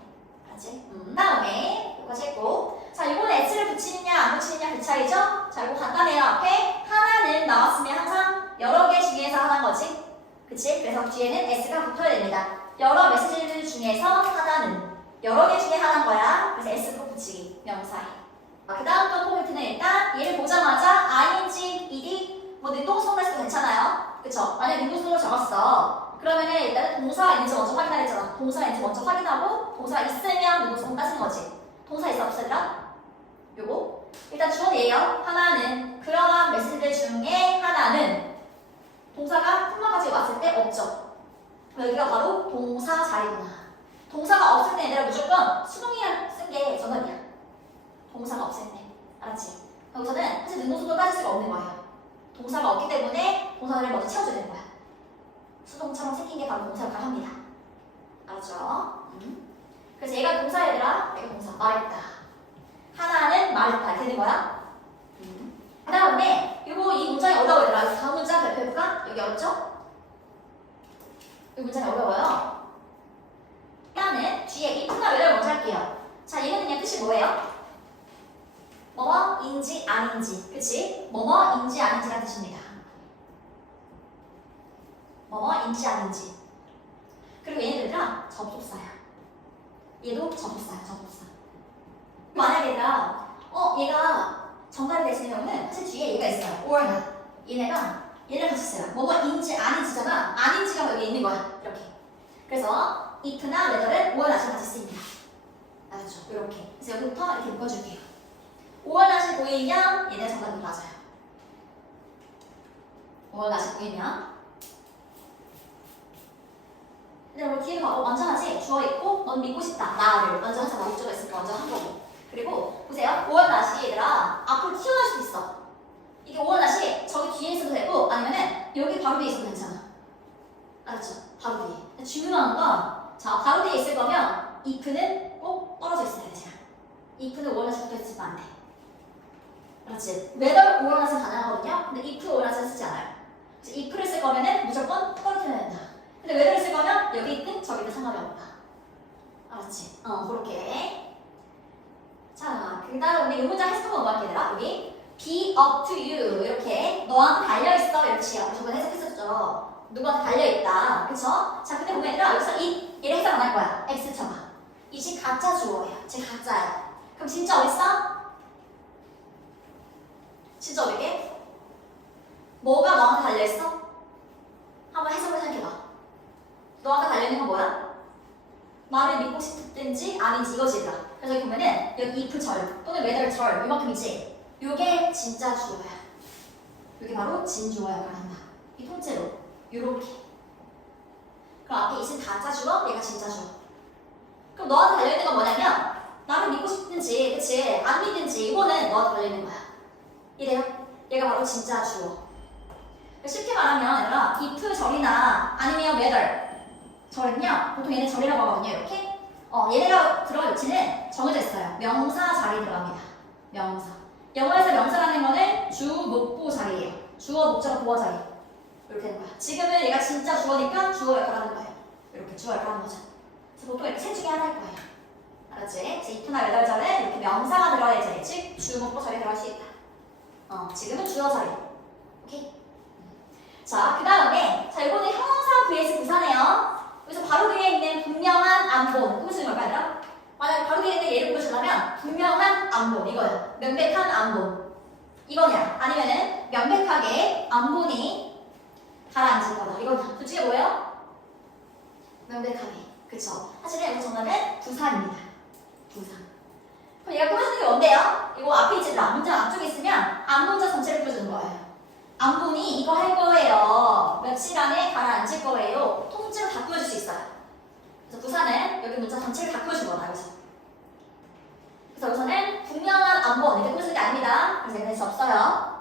알았지? 다음에 여기까지 했고, 자 이번에 s를 붙이느냐 안 붙이느냐 그 차이죠? 자 이거 간단해요. 앞에 하나는 나왔으면 항상 여러 개 중에서 하나인 거지. 그치? 그래서 뒤에는 s가 붙어야 됩니다. 여러 메시지들 중에서 하나는 여러 개 중에 하나인 거야. 그래서 s 꼭 붙이기. 명사에. 그 다음 또 포인트는 일단 얘를 보자마자 ing, ed 뭐 능동수동을 해도 괜찮아요. 그쵸? 만약에 능동수동을 적었어. 그러면은 일단은 동사가 있는지 먼저 확인하랬잖아. 동사가 있는지 먼저 확인하고 동사가 있으면 능동수동 따지는 거지. 동사 있어 없으라? 요거 일단 주어예요. 하나는 그러한 메시지들 중에 하나는 동사가 품마까지 왔을 때 없죠. 여기가 바로 동사 자리구나. 동사가 없을 때 얘들아 무조건 수동이랑 쓴 게 정답이야. 동사가 없을 때. 알았지? 여기서는 사실 능동수동 따질 수가 없는 거예요. 동사가 없기 때문에 동사를 먼저 채워줘야 되는 거야. 수동처럼 생긴 게 바로 동사 역할을 합니다. 알았죠? 그래서 얘가 동사 얘들아, 얘가 동사 말했다. 하나는 말했다. 되는 거야? 그 다음에 이거 이 문장이 어려워요 얘들아. 다음 문장 발표해볼까? 여기 어렵죠? 이 문장이 어려워요. 일단은 뒤에 if나 whether 먼저 할게요. 자 얘는 그냥 뜻이 뭐예요? 뭐뭐인지 아닌지. 그치? 뭐뭐인지 아닌지라는 뜻입니다. 뭐뭐인지 아닌지. 그리고 얘네들이랑 접속사야. 얘도 접속사야. 접속사. 만약에 얘가 정답이 될 수 있는 경우는 사실 뒤에 얘가 있어요. or not. 얘네를 같이 써요. 뭐뭐인지 아닌지잖아. 아닌지가 여기 있는 거야. 이렇게. 그래서 if나 whether은 or not을 같이 씁니다. 알았죠? 이렇게. 그래서 여기부터 이렇게 묶어줄게요. or not이 보이면 얘네 정답이 맞아요. or not이 보이면. 근데 우리 뒤에 봐봐. 완전하지? 주어 있고 넌 믿고 싶다. 나를. 완전 하자. 목적어 있으니까 완전 한 거고. 그리고 보세요. or not이 얘들아 앞으로 튀어나올 수도 있어. 이게 or not이 저기 뒤에 있어도 되고 아니면은 여기 바로 뒤에 있어도 괜찮아. 알았죠? 바로 뒤에. 중요한 건 자 바로 뒤에 있을 거면 if는 꼭 떨어져 있어야 돼. if는 or not이 붙어 있으면 안 돼. 그렇지. whether or not은 가능하거든요. 근데 if or not은 쓰지 않아요. 그래서 if를 쓸 거면은 무조건 떨어뜨려야 된다. 근데 whether를 쓸 거면 여기 있든 저기 있든 상관이 없다. 알았지? 그렇게. 자, 그 다음에 이 문장 해석하고 넘어갈게 얘들아. 여기 be up to you 이렇게 너한테 달려있어 이렇게 저번에 해석했었죠. 누구한테 달려있다. 그쵸? 자, 근데 보면 얘들아 여기서 얘를 해석 안 할 거야. X 쳐봐. 이 집 가짜 주어예요. 쟤 가짜야. 그럼 진짜 어딨어? 진짜 어디게? 뭐가 너한테 달려있어? 한번 해석을 생각해봐. 너한테 달려있는 건 뭐야? 말을 믿고 싶든지 아닌지 이거지 얘들아. 그래서 여기 보면은 여기 if 절 또는 whether 절 이만큼이지. 요게 진짜 주어야. 요게 바로 진주어 역할을 한다. 이 통째로 요렇게. 그럼 앞에 있은 가짜 주어, 얘가 진짜 주어. 그럼 너한테 달려있는 건 뭐냐면 나를 믿고 싶든지 그치? 안 믿든지 이거는 너한테 달려있는 거야. 이래요? 얘가 바로 진짜 주어. 쉽게 말하면 얘들아 if 절이나 아니면 whether 절은요 보통 얘네 절이라고 하거든요. 이렇게 얘네가 들어갈 위치는 정해져 있어요. 명사 자리 들어갑니다. 명사. 영어에서 명사라는 거는 주, 목보 자리예요. 주어, 목적어, 보어 자리. 이렇게 되는 거야. 지금은 얘가 진짜 주어니까 주어 역할을 하는 거예요. 이렇게 주어 역할을 하는 거죠. 그래서 보통 이렇게 셋 중에 하나일 거예요. 알았지? 그래서 if나 whether절은 이렇게 명사가 들어갈 자리, 즉 주, 목보 자리에 들어갈 수 있다. 지금은 주어 자리. 오케이? 자, 그 다음에 자 이거는 형용사 vs 부사네요. 여기서 바로 뒤에 있는 분명한 안본. 그거 쓰는 걸까 얘들아? 만약 바로 뒤에 있는 얘를 보여주려면 분명한 안본 이거야. 명백한 안본 이거냐 아니면은 명백하게 안본이 가라앉은 거다. 이거냐. 둘 중에 뭐예요? 명백하게. 그쵸. 사실은 여기 정답은 부사입니다. 부사. 그럼 얘가 꾸며주는 게 뭔데요? 이거 앞에 있지라 문장 앞쪽에 있으면 안본자 전체를 꾸며주는 거예요. 안본이 이거 할 거예요. 몇 시간에 가라앉을 거예요. 통째로 다 꾸며줄 수 있어요. 그래서 부사는 여기 문장 전체를 다 꾸며준 거다. 여기서. 그래서 여기서는 분명한 안본 이렇게 꾸며주는 게 아닙니다. 그래서 얘는 없어요.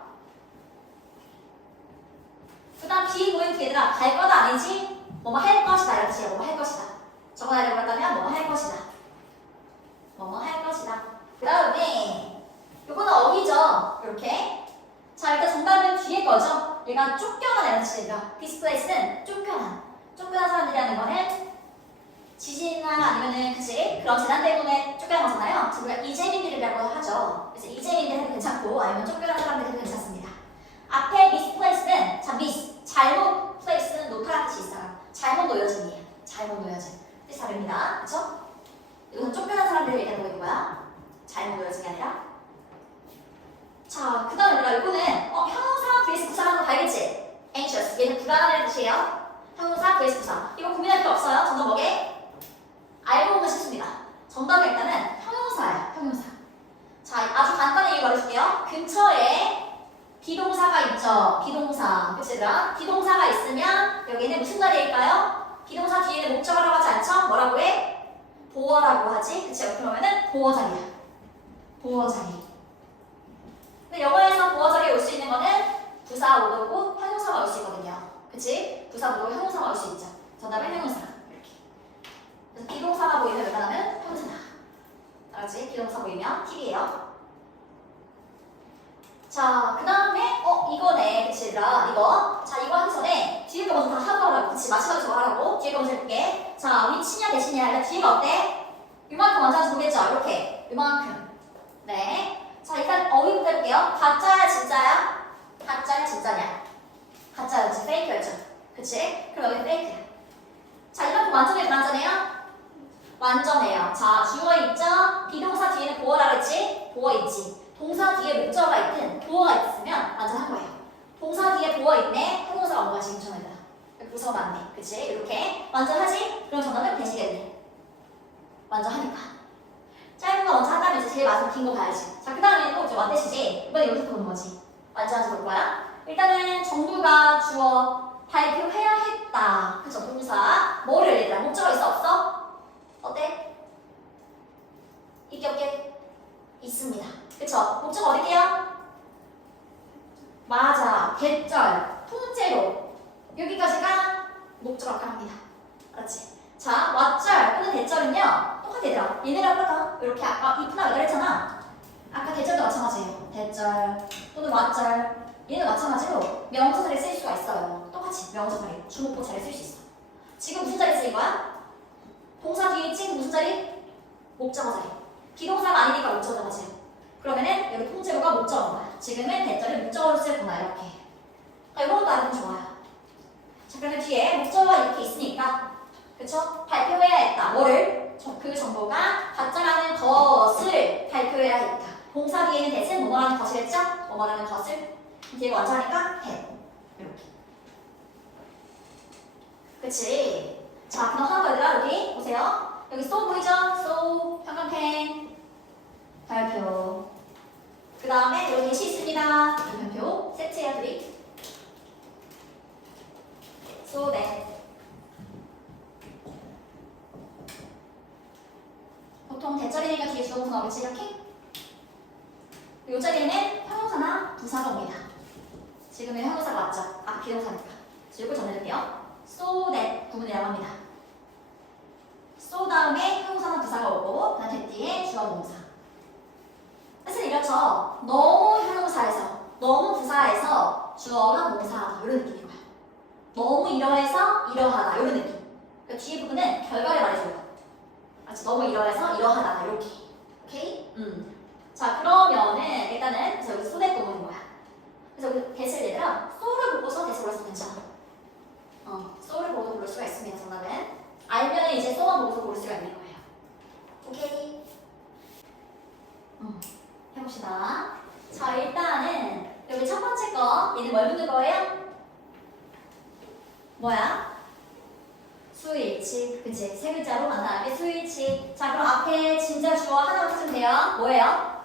그 다음 B 포인트 얘들아 갈 거다 아니지? 뭐뭐 할 것이다 할 것이다. 뭐뭐 할 것이다. 그 다음에 요거는 어휘죠. 이렇게. 자, 일단 정답은 뒤에 거죠. 얘가 쫓겨나는 뜻이니까 displace는 쫓겨난 사람들이라는 거는 지진이나 아니면은 그치 그런 재난 때문에 쫓겨난 거잖아요. 우리가 이재민들이라고 하죠. 그래서 이재민들 해도 괜찮고 아니면 쫓겨난 사람들 해도 괜찮습니다. 앞에 misplace는 자 miss 잘못 place는 놓다라는 뜻이 있어요. 잘못 놓여짐이에요. 잘못 놓여짐 뜻이 다릅니다. 그렇죠? 이건 쫓겨난 사람들을 얘기하는 거 이거야. 잘못 놓여짐이 아니라. 자, 그 다음에 우리가 이거는 형용사 vs 부사라는 거 알겠지? anxious 얘는 불안하다는 뜻이에요. 형용사 vs 부사 이거 고민할 필요 없어요. 정답 뭐게? 알고 보면 쉽습니다. 정답은 일단은 형용사예요. 형용사. 자, 아주 간단히 얘기 말해줄게요. 근처에 비동사가 있죠. 비동사. 그치 얘들아? 비동사가 있으면 여기는 무슨 자리일까요? 비동사 뒤에는 목적어라고 하지 않죠? 뭐라고 해? 보어라고 하지? 그치? 그러면은 보어 자리야. 보어 자리. 근데 영어에서 보어 자리에 올 수 있는 거는 부사 오더고 형용사가 올 수 있거든요. 그치? 부사 오더고 형용사가 올 수 있죠. 정답은 형용사. 이렇게. 그래서 비동사가 보이면 웬만하면 형용사다. 알았지? 비동사 보이면 팁이에요. 자, 그 다음에 이거네. 그치 얘들아? 이거. 자, 이거 하기 전에 뒤에 거 먼저 다 하고 하라고. 그치? 마지막에 저거 하라고. 뒤에 거 먼저 해볼게. 자, 위치냐 대신이냐. 일단 뒤에가 어때? 이만큼 완전히 보겠죠? 이렇게. 이만큼. 네. 자, 일단 어휘부터 해볼게요. 가짜야, 진짜야? 가짜야, 진짜냐? 가짜였지, 페이크였죠. 그치? 그럼 여기 페이크야. 자, 이만큼 완전해요, 불완전해요? 완전해요. 자, 주어 있죠? 비동사 뒤에는 보어라 그랬지? 보어 있지. 동사 뒤에 목적어가 있든 보어가 있으면 완전한 거예요. 동사 뒤에 보어 있네? 형용사가 온 거야, 지금 전에다. 부서 맞네. 그치? 이렇게. 완전하지? 그럼 정답은 대시겠네. 완전하니까. 짧은 거 먼저 한다면 이제 제일 마지막 긴 거 봐야지. 자, 그 다음에는 또 이제 완대시지. 이번에 여기서 보는 거지. 완전한지 볼 거야. 일단은 정부가 주어 발표해야 했다. 그쵸? 동사. 뭐를 얘들아? 목적어 있어? 없어? 어때? 있게 없게? 있습니다. 그쵸? 목적어 어디게요? 맞아. 대절. 통째로. 여기까지가 목적어라고 합니다. 알았지? 자, 왓절 또는 대절은요. 똑같아 얘들아. 얘네랑 똑같아. 이렇게 아까 이쁘나 그랬잖아. 아까 대절도 마찬가지예요. 대절 또는 왓절 얘는 마찬가지로 명사 자리에 쓰일 수가 있어요. 똑같이 명사 자리, 주목보 자리에 쓸 수 있어. 지금 무슨 자리에 쓰인 거야? 동사 뒤에 있지? 무슨 자리? 목적어 자리. 비동사가 아니니까 목적어 자리지. 그러면은 여기 통째로가 목적어인 거야. 지금은 대절을 목적어로 쓰였구나 이렇게. 이런 것도 알면 좋아요. 자, 그러면 뒤에 목적어가 이렇게 있으니까 그쵸? 발표해야 했다. 뭐를? 그 정보가 가짜라는 것을 발표해야 했다. 동사 뒤에는 대신 뭐뭐라는 것이겠죠? 뭐뭐라는 것을 뒤에 완전하니까 해. 이렇게. 그치? 자, 그럼 하나 더 얘들아 여기 보세요. 여기 so 보이죠? so 형광펜 발표. 그 다음에 여기 대시 있습니다. 발표 세트예요 둘이. so that 보통 대절이니까 뒤에 주어부터 나오겠지 이렇게? 이 자리에는 형용사나 부사가 옵니다. 지금은 형용사가 왔죠. 아까 비동사니까. 이걸 전해줄게요. so that 구문이라고 합니다. so 다음에 형용사나 부사가 오고 그 다음 뒤에 주어 동사. 뜻은 이렇죠. 너무 형용사에서 너무 부사에서 주어가 동사하다 이런 느낌인 거야. 너무 이러해서 이러하다 이런 느낌. 그러니까 뒤에 부분은 결과를 말해줘요. 너무 이러해서 이러하다 이렇게. 오케이? 자, 그러면은 일단은 그래서 여기 소대 부분인 거야. 그래서 여기 대실 얘들아 so를 보고서 대실 올려서 괜찮아. so를 보고서 고를 수가 있습니다. 정답은 알면은 이제 so만 보고서 고를 수가 있는 거예요. 오케이? 해봅시다. 자, 일단은 여기 첫 번째 거 얘는 뭘 묻는 거예요? 뭐야? 수일치. 그치? 세 글자로 간단하게 수일치. 자, 그럼 앞에 진짜 주어 하나만 쓰면 돼요. 뭐예요?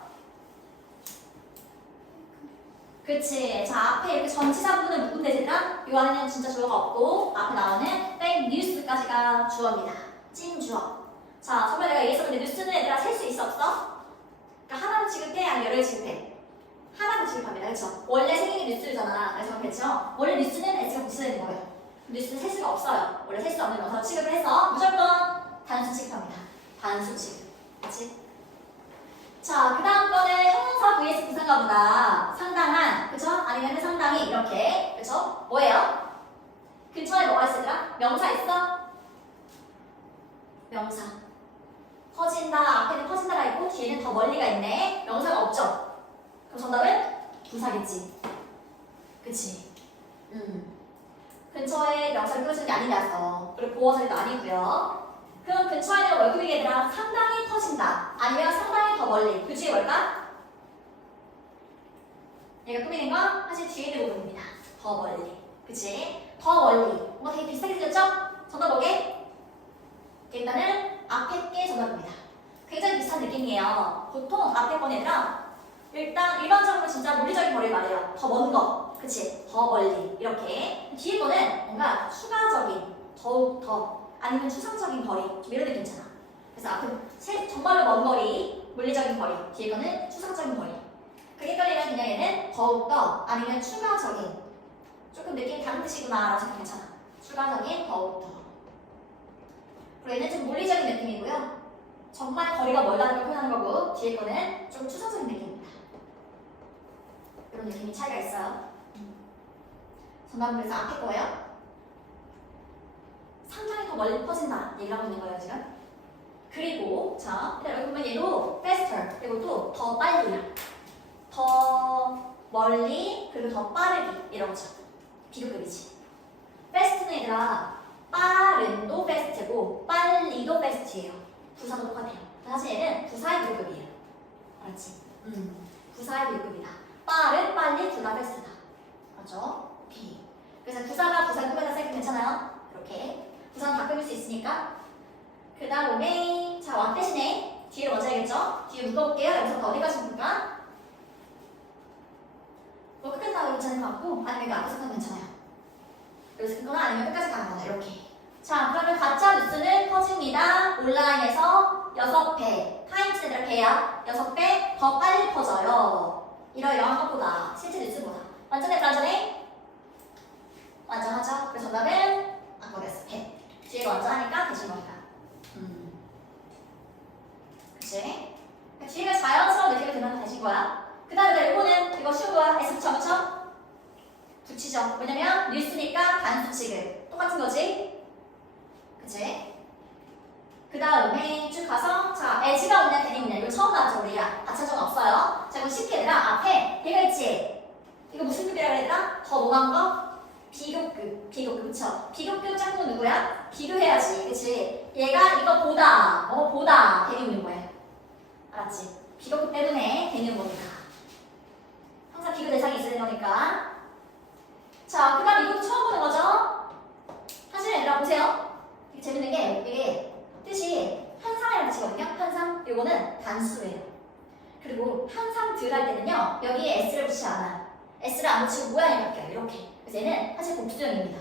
그치? 자, 앞에 이렇게 전치사 부분을 묶으면 되잖아? 이 안에는 진짜 주어가 없고 앞에 나오는 fake news까지가 주어입니다. 찐 주어. 자, 정말 내가 얘기했었는데 뉴스는 얘들아 셀 수 있어 없어? 그러니까 하나로 취급해? 아니면 여러 개 취급해? 하나로 취급합니다. 그쵸? 원래 생긴 게 뉴스잖아. 그래서 그랬죠? 원래 뉴스는 S가 붙여야 되는 거예요. 뉴스는 셀 수가 없어요. 원래 셀 수 없는 명사로 취급을 해서 무조건 단수 취급합니다. 단수 취급. 그치? 자, 그 다음 거는 형용사 vs 부사인가 보다. 상당한, 그쵸? 아니면 상당히 이렇게, 그쵸? 뭐예요? 근처에 뭐가 있으더라? 명사 있어? 명사. 퍼진다, 앞에는 퍼진다가 있고 뒤에는 더 멀리가 있네. 명사가 없죠? 그럼 정답은 부사겠지. 그치? 근처에 명사를 띄워주는 게 아니라서. 그리고 보어서리도 아니고요. 그럼 근처에 있는 월급이 얘들아 상당히 퍼진다. 아니면 상당히 더 멀리. 그 뒤에 뭘까? 얘가 꾸미는 건 사실 뒤에 있는 부분입니다. 더 멀리. 그치? 더 멀리. 뭔가 되게 비슷하게 생겼죠? 정답 뭐게? 일단은 앞에 게 정답입니다. 굉장히 비슷한 느낌이에요. 보통 앞에 건 얘들아 일단 일반적으로 진짜 물리적인 거리를 말해요. 더 먼 거. 그치? 더 멀리. 이렇게. 뒤에 거는 뭔가 추가적인, 더욱 더, 아니면 추상적인 거리. 좀 이런 느낌이잖아. 그래서 앞에 정말로 먼 거리, 물리적인 거리. 뒤에 거는 추상적인 거리. 그게 헷갈리면 그냥 얘는 더욱더, 아니면 추가적인. 조금 느낌이 다른 뜻이구나 라고 생각 괜찮아. 추가적인, 더욱더. 그리고 얘는 좀 물리적인 느낌이고요. 정말 거리가 멀다는 걸 표현하는 거고, 뒤에 거는 좀 추상적인 느낌입니다. 이런 느낌이 차이가 있어요. 정답은 그래서 앞에 거예요. 상당히 더 멀리 퍼진다 얘기를 하고 있는 거예요 지금. 그리고 자 여기 보면 얘도 faster 그리고 또 더 빨리야. 더 멀리 그리고 더 빠르기 이런 거죠. 비교급이지. fast는 얘들아 빠른도 fast고 빨리도 fast예요. 부사도 똑같아요. 사실 얘는 부사의 비교급이에요. 알았지? 부사의 비교급이다. 빠른, 빨리 둘 다 fast다. 맞죠? 오케이. 그래서 부사가 부사 꾸며서 쓰기 괜찮아요? 이렇게 부사는 다 꾸밀 수 있으니까. 그 다음에 자 what 대신에 뒤를 먼저 해야겠죠? 뒤에 묶어볼게요. 여기서부터 어디까지 묶을까? 뭐 끝까지 가도 괜찮을 것 같고 아니면 이거 앞에서 가도 괜찮아요. 여기서 끊거나 아니면 끝까지 가는 거나 이렇게. 자 그러면 가짜 뉴스는 퍼집니다. 온라인에서 6배 타임스들의 배야 6배 더 빨리 퍼져요. 이러이러한 것보다 실제 뉴스보다. 완전해 불완전해? 완전하죠? 그래서 정답은 아까겠어. 배. 뒤에가 완전하니까 대신 거니까. 그치? 뒤에가 자연스러운 느낌이 들면 되신 거야. 그 다음에 일본은 이거 쉬운 거야. S 붙여? 붙이죠. 왜냐면 뉴스니까 단수 취급. 똑같은 거지? 그치? 그 다음에 쭉 가서 자 as가 없냐 대리 없냐 이거 처음 나왔죠 우리가. 아차전 없어요. 자 그럼 쉽게 얘들아 앞에 얘가 있지? 이거 무슨 급이라고 했더라? 더 노란 거? 비교급, 그쵸? 비교급 짝꿍은 누구야? 비교해야지, 그치? 얘가 이거 보다 대리 있는 거예요. 알았지? 비교급 때문에 대리 있는 거니까. 항상 비교 대상이 있어야 되는 거니까. 자, 그 다음 이것도 처음 보는 거죠? 사실 얘들아 보세요. 이게 재밌는 게 이게 뜻이 현상이라는 뜻이거든요. 현상, 요거는 단수예요. 그리고 현상들 할 때는요. 여기에 s를 붙이지 않아요. s를 안 붙이고 모양이 바뀌어요. 이렇게. 그래서 얘는 사실 복수형입니다.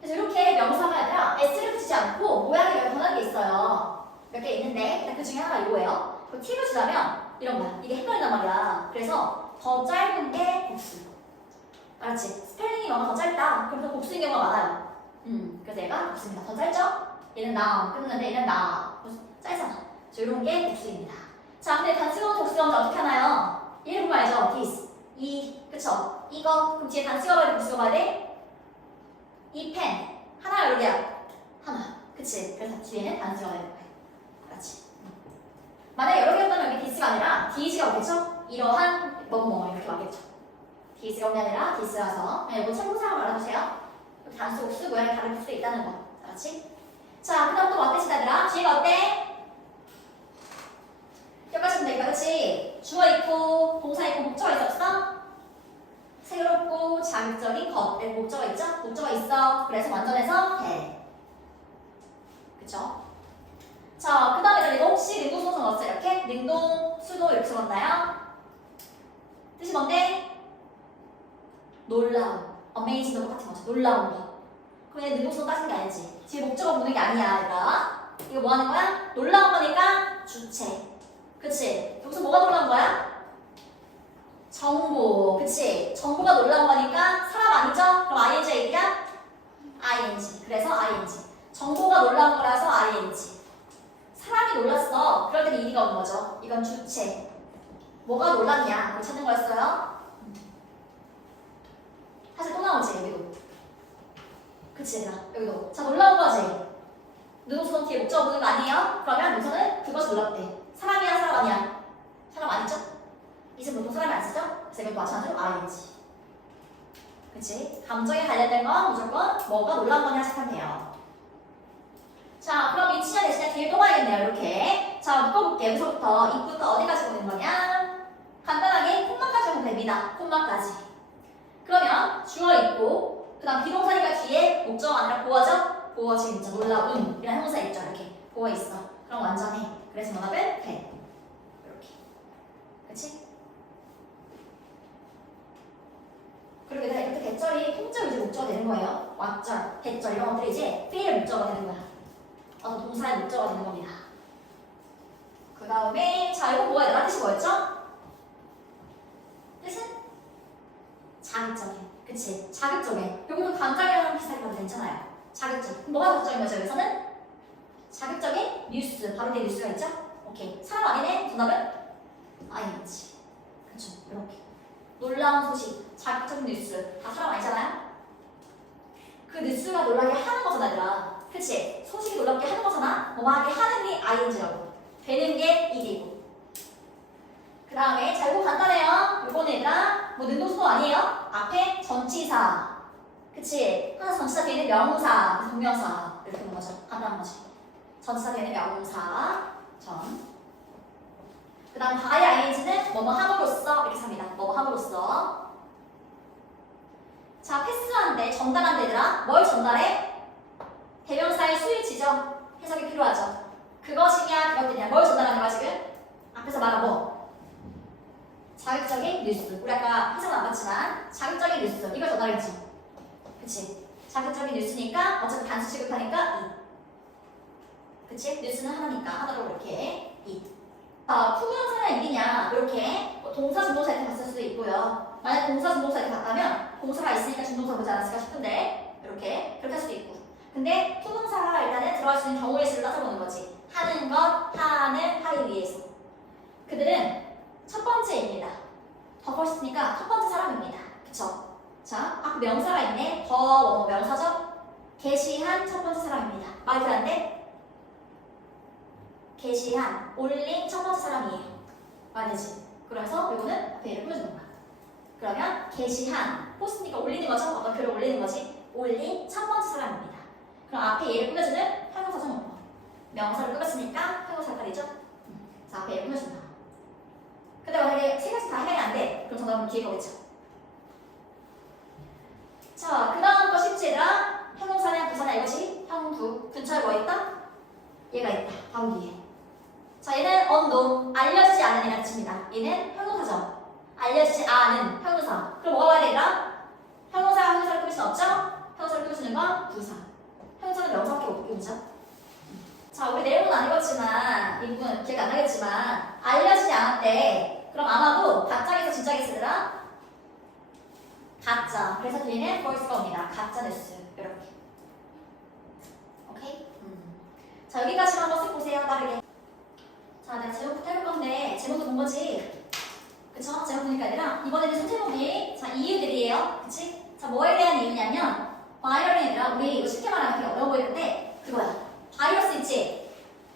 그래서 이렇게 명사가 아니라 s를 붙이지 않고 모양이 몇 변하는 게 있어요. 몇 개 있는데 일단 그 중에 하나가 이거예요. 그 팁을 주자면 이런 거야. 이게 헷갈린단 말이야. 그래서 더 짧은 게 복수. 알았지? 스펠링이 너무 더 짧다. 그럼 더 복수인 경우가 많아요. 그래서 얘가 복수입니다. 더 짧죠? 얘는 나 끊는데 얘는 나 짧잖아. 이런 게 복수입니다. 자, 근데 단수형, 복수형 어떻게 하나요? 얘를 보면 알죠? this, 그쵸? 이거 그럼 뒤에 단수가 봐야 돼, 복수가 봐야 돼? 이 펜 하나 여러 개야? 하나. 그치? 그래서 뒤에는 단수가 봐야 돼. 알았지? 만약에 여러 개였다면 여기 this가 아니라 this가 오겠죠? 이러한 뭐뭐 이렇게 와겠죠? this가 오는 게 아니라 this라서 이거 참고사항을 알아두세요. 단수, 복수, 모양이 다를 수도 있다는 거. 알았지? 자, 그 다음 또 어때 시다들아? 뒤에가 어때? 여기까지 보면 되니까 그치? 주어 있고 동사 있고 목적어 있었어? 새롭고 자극적인 것 목적어 있죠? 목적어 있어. 그래서 완전해서 돼. 그쵸? 자, 그 다음에 이거 혹시 능동수동사 넣었어요? 이렇게? 능동, 수도 이렇게 적었나요? 뜻이 뭔데? 놀라운. amazing도 똑같은 거죠. 놀라운 거. 그럼 얘 능동수동 따진 게 아니지. 뒤에 목적어 보는 게 아니야, 얘가. 이거 뭐 하는 거야? 놀라운 거니까 주체. 그치? 여기서 뭐가 놀라운 거야? 정보. 그치? 정보가 놀라운 거니까 사람 아니죠? 그럼 ing 얘기야? ing. 그래서 ing. 정보가 놀라운 거라서 ing. 사람이 놀랐어. 그럴 때는 ed가 오는 거죠. 이건 주체. 뭐가 놀랐냐? 그걸 찾는 거였어요. 사실 또 나오지, 여기도. 그치, 얘들아. 여기도. 자, 놀라운 거지. 능동수동 뒤에 목적어 보는 거 아니에요? 그러면 능동은 그것이 놀랍대. 사람이야, 사람 아니야? 사람 아니죠? 이제 보통 사람이 안 쓰죠? 그래서 이건 마찬가지로 ing. 그치? 감정에 관련된 건 무조건 뭐가 놀라운 거냐 생각하면 돼요. 자, 그럼 이 치냐 대신에 뒤에 또 봐야겠네요. 이렇게. 자, 묶어볼게요. 여기서부터 입부터 어디까지 보는 거냐? 간단하게 콤마까지 보면 됩니다. 콤마까지. 그러면 주어 있고 그 다음 비동사니까 뒤에 목적 아니라 보어죠? 보어 지금 있죠. 놀라운 이런 형용사 있죠. 이렇게 보어 있어. 그럼 완전해. 그래서 정답은 돼. 이렇게. 그치? 그리고 이렇게 대절이 통절 이제 목적어 되는 거예요. 왓절, 대절 이런 것들이 이제 fe의 목적어가 되는 거야. 어떤 동사의 목적어가 되는 겁니다. 그 다음에 자 이거 뭐야? 얘들아 뜻이 뭐였죠? 뜻은? 자극적인. 그치? 자극적인. 요거는 감정이랑 비슷하게 봐도 괜찮아요. 자극적. 뭐가 자극적인 거죠? 여기서는? 자극적인 뉴스. 바로 뒤에 뉴스가 있죠? 오케이. 사람 아니네? 정답은? ing. 그쵸? 이렇게. 놀라운 소식. 자극적인 뉴스. 다 사람 아니잖아요? 그 뉴스가 놀라게 하는 거잖아, 얘들아. 그치? 소식이 놀랍게 하는 거잖아? 뭐하게 하는 게 ing라고. 되는 게 id이고. 그 다음에 자 이거 간단해요. 요거는 얘들아 뭐 능동수도 아니에요. 앞에 전치사. 그치? 하나 전치사 뒤에는 명사, 동명사 이렇게 오는 거죠. 간단한 거지. 전치사 뒤에는 명사, 전. 그 다음 by ing는 뭐뭐 함으로써 이렇게 삽니다. 뭐뭐 함으로써. 자 패스한데 전달한데 얘들아 뭘 전달해? 대명사의 수일치죠. 해석이 필요하죠. 그것이냐 그것이냐 뭘 전달하는 거야 지금? 앞에서 말한 뭐? 자극적인 뉴스. 우리 아까 해석은 안 봤지만 자극적인 뉴스 이걸 전달했지. 그치? 자극적인 뉴스니까 어차피 단수 취급하니까 이. 그치? 뉴스는 하나니까 하나로 이렇게 이. 투부정사나 일이냐 이렇게 동사 준동사 이렇게 봤을 수도 있고요. 만약 동사 준동사 이렇게 봤다면 동사가 있으니까 준동사 보지 않았을까 싶은데 이렇게 그렇게 할 수도 있고. 근데 투동사가 일단은 들어갈 수 있는 경우의 수를 따져보는 거지. 하는 것, 하기 위해서. 그들은 첫 번째입니다. 더 퍼스트니까 첫 번째 사람입니다. 그쵸? 자, 앞에 명사가 있네. 더 명사죠? 게시한 첫 번째 사람입니다. 말이 안 돼? 게시한, 올린 첫 번째 사람이에요. 말되지? 그래서 이거는 앞에 얘를 보여주는 거야. 그러면 게시한, 포스트니까 올리는 거죠? 어떤 글을 올리는 거지? 올린 첫 번째 사람입니다. 그럼 앞에 얘를 꾸며주는 형용사죠 뭐. 명사를 꾸몄으니까 형용사 깔이죠? 자, 앞에 얘를 꾸며준다. 근데 만약에 세 가지 다 해결이 안 돼. 그럼 정답은 뒤에 거겠죠. 자, 그 다음 거 쉽지 얘들아. 형용사냐 부사냐 이것이 형부. 근처에 뭐 있다? 얘가 있다. 바로 뒤에. 자, 얘는 unknown. 알려지지 않은 애가 뜻입니다. 얘는 형용사죠. 알려지지 않은 형용사. 그럼 뭐가 와야 되더라? 형용사가 형용사를 꾸밀 수 없죠? 형용사를 꾸며주는 건 부사. 형용사는 명사밖에 못 꾸미죠. 자, 우리 내용은 안 읽었지만 이 부분 기억 안 나겠지만 알려지지 않았대. 그럼 아마도 가짜에서 진짜겠어 얘들아? 가짜. 그래서 뒤에는 false가 옵니다. 가짜 뉴스. 이렇게. 오케이? 자, 여기까지 한번 쓱 보세요. 빠르게. 자, 내가 제목부터 해볼 건데 제목도 본 거지? 그쵸? 제목 보니까 아니라 이번에는 선제목이 자, 이유들이에요. 그치? 자, 뭐에 대한 이유냐면 바이럴이 아니라 우리 이거 쉽게 말하면 되게 어려워 보이는데 그거야. 바이러스 있지?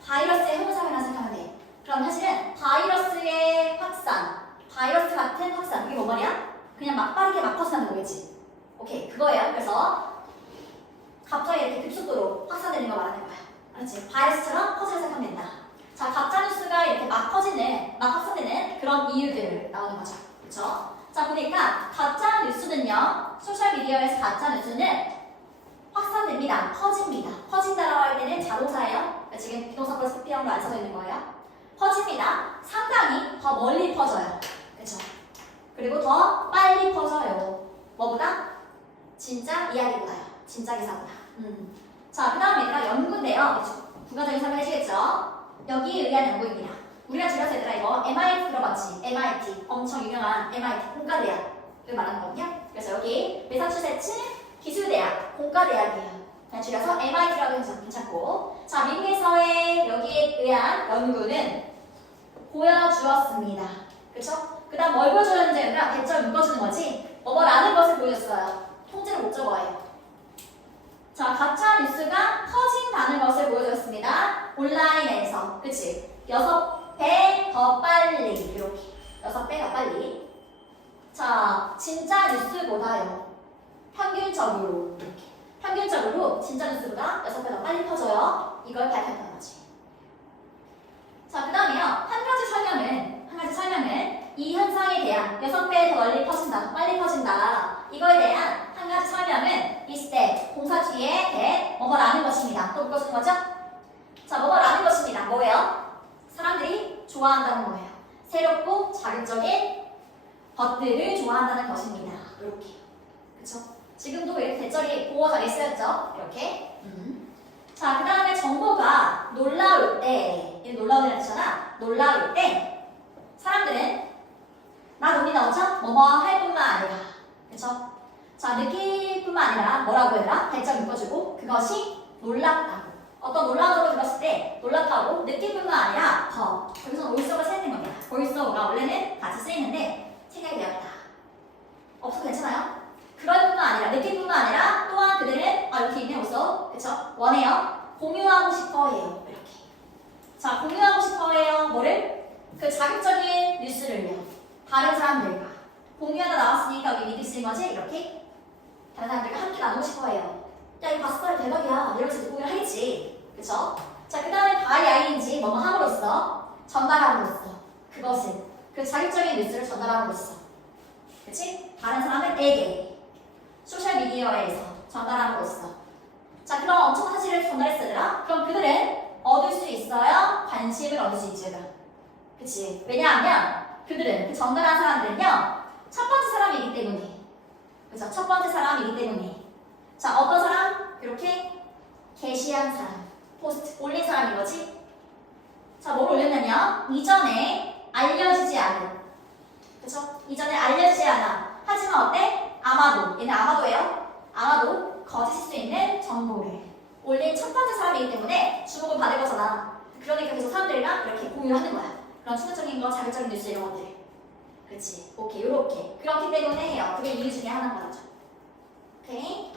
바이러스의 형용사회라 생각하면 돼. 그럼 사실은 바이러스의 확산, 바이러스 같은 확산 이게 뭐 말이야? 그냥 막 빠르게 막 퍼진다는 거겠지? 오케이, 그거예요. 그래서 갑자기 이렇게 급속도로 확산되는 거 말하는 거야. 알았지? 바이러스처럼 퍼지는 생각하면 된다. 자, 가짜뉴스가 이렇게 막 퍼지는, 막 확산되는 그런 이유들 나오는 거죠. 그쵸? 자, 보니까 가짜뉴스는요, 소셜미디어에서 가짜뉴스는 확산됩니다. 퍼집니다. 퍼진다라고 할 때는 자동사예요. 지금 비동사 플러스 PP형으로 안 써져 있는 거예요. 퍼집니다. 상당히 더 멀리 퍼져요. 그쵸? 그리고 더 빨리 퍼져요. 뭐보다? 진짜 이야기보다요. 진짜 기사보다. 자, 그 다음 얘들아 연구인데요. 부가적인 설명 해주겠죠? 여기에 의한 연구입니다. 우리가 줄여서 얘들아 이거 MIT 들어봤지? MIT. 엄청 유명한 MIT 공과대학. 이걸 말하는 거거든요. 그래서 여기 매사추세츠 기술대학 공과대학이에요. 그냥 줄여서 MIT라고 해서 괜찮고. 자, 미국에서의 여기에 의한 연구는 보여주었습니다. 그쵸? 그 다음 뭘 보여주는지 얘들아 대절 묶어주는 거지. 뭐라는 것을 보여줬어요. 통째로 목적어예요. 자, 가짜 뉴스가 퍼진다는 것을 보여줬습니다. 온라인에서. 그치? 6배 더 빨리. 이렇게. 6배 더 빨리. 자, 진짜 뉴스보다요. 평균적으로. 이렇게. 평균적으로 진짜 뉴스보다 6배 더 빨리 퍼져요. 이걸 밝혔다는 거지. 자, 그 다음에요. 한 가지 설명은 이 현상에 대한 6배 더 널리 퍼진다, 빨리 퍼진다. 이거에 대한 한 가지 설명은 이 스텝, 동사 뒤에 대 뭐뭐라는 것입니다. 또 묶어주는 거죠? 자, 뭐뭐라는 것입니다. 뭐예요? 사람들이 좋아한다는 거예요. 새롭고 자극적인 것들을 좋아한다는 것입니다. 이렇게. 그쵸? 지금도 이렇게 대절이 보호 자리에 쓰였죠? 이렇게. 자, 그 다음에 정보가 놀라울 때, 이 놀라운 일 했잖아. 놀라울 때, 사람들은 나 돈이 나오죠? 뭐뭐 할 뿐만 아니라. 그쵸? 자, 느낄 뿐만 아니라 뭐라고 해라? 대절 묶어주고, 그것이 놀랍다고. 어떤 놀라운 점을 들었을 때 놀랍다고 느낄 뿐만 아니라 더. 여기서 올소가 쓰이는 겁니다. 올소가 원래는 같이 쓰이는데 생각이 되었다. 없어도 괜찮아요? 그럴 뿐만 아니라, 느낄 뿐만 아니라 또한 그들은 이렇게 있네 올소. 그쵸? 원해요. 공유하고 싶어 해요. 이렇게. 자, 공유하고 싶어 해요. 뭐를? 그 자극적인 뉴스를요. 다른 사람들과 공유하다 나왔으니까 여기 미드 쓰인 거지? 이렇게. 다른 사람들과 함께 나누고 싶어 해요. 야, 이거 봤어? 대박이야. 이러면서 공유를 하겠지. 그쵸? 자, 그 다음에 바이아인지 뭐뭐 함으로써 전달함으로써 그것을 그 자극적인 뉴스를 전달함으로써 그치? 다른 사람들에게 소셜미디어에서 전달함으로써 자, 그럼 엄청난 사실을 전달했으더라? 그럼 그들은 얻을 수 있어요? 관심을 얻을 수 있죠. 그치? 왜냐하면 그들은, 그 전달한 사람들은요 첫 번째 사람이기 때문에 그쵸? 첫 번째 사람이기 때문에 자, 어떤 사람? 이렇게 게시한 사람 포스트 올린 사람인 거지? 자, 뭘 올렸냐면 이전에 알려지지 않은 그쵸? 이전에 알려지지 않아 하지만 어때? 아마도 얘는 아마도예요. 아마도 거짓일 수 있는 정보를 올린 첫 번째 사람이기 때문에 주목을 받을 거잖아. 그러니까 계속 사람들이랑 이렇게 공유를 하는 거야. 그런 충격적인 거, 자극적인 뉴스 이런 것들. 그치? 오케이, 요렇게. 그렇기 때문에 해요. 그게 이유 중에 하나인 거죠. 오케이?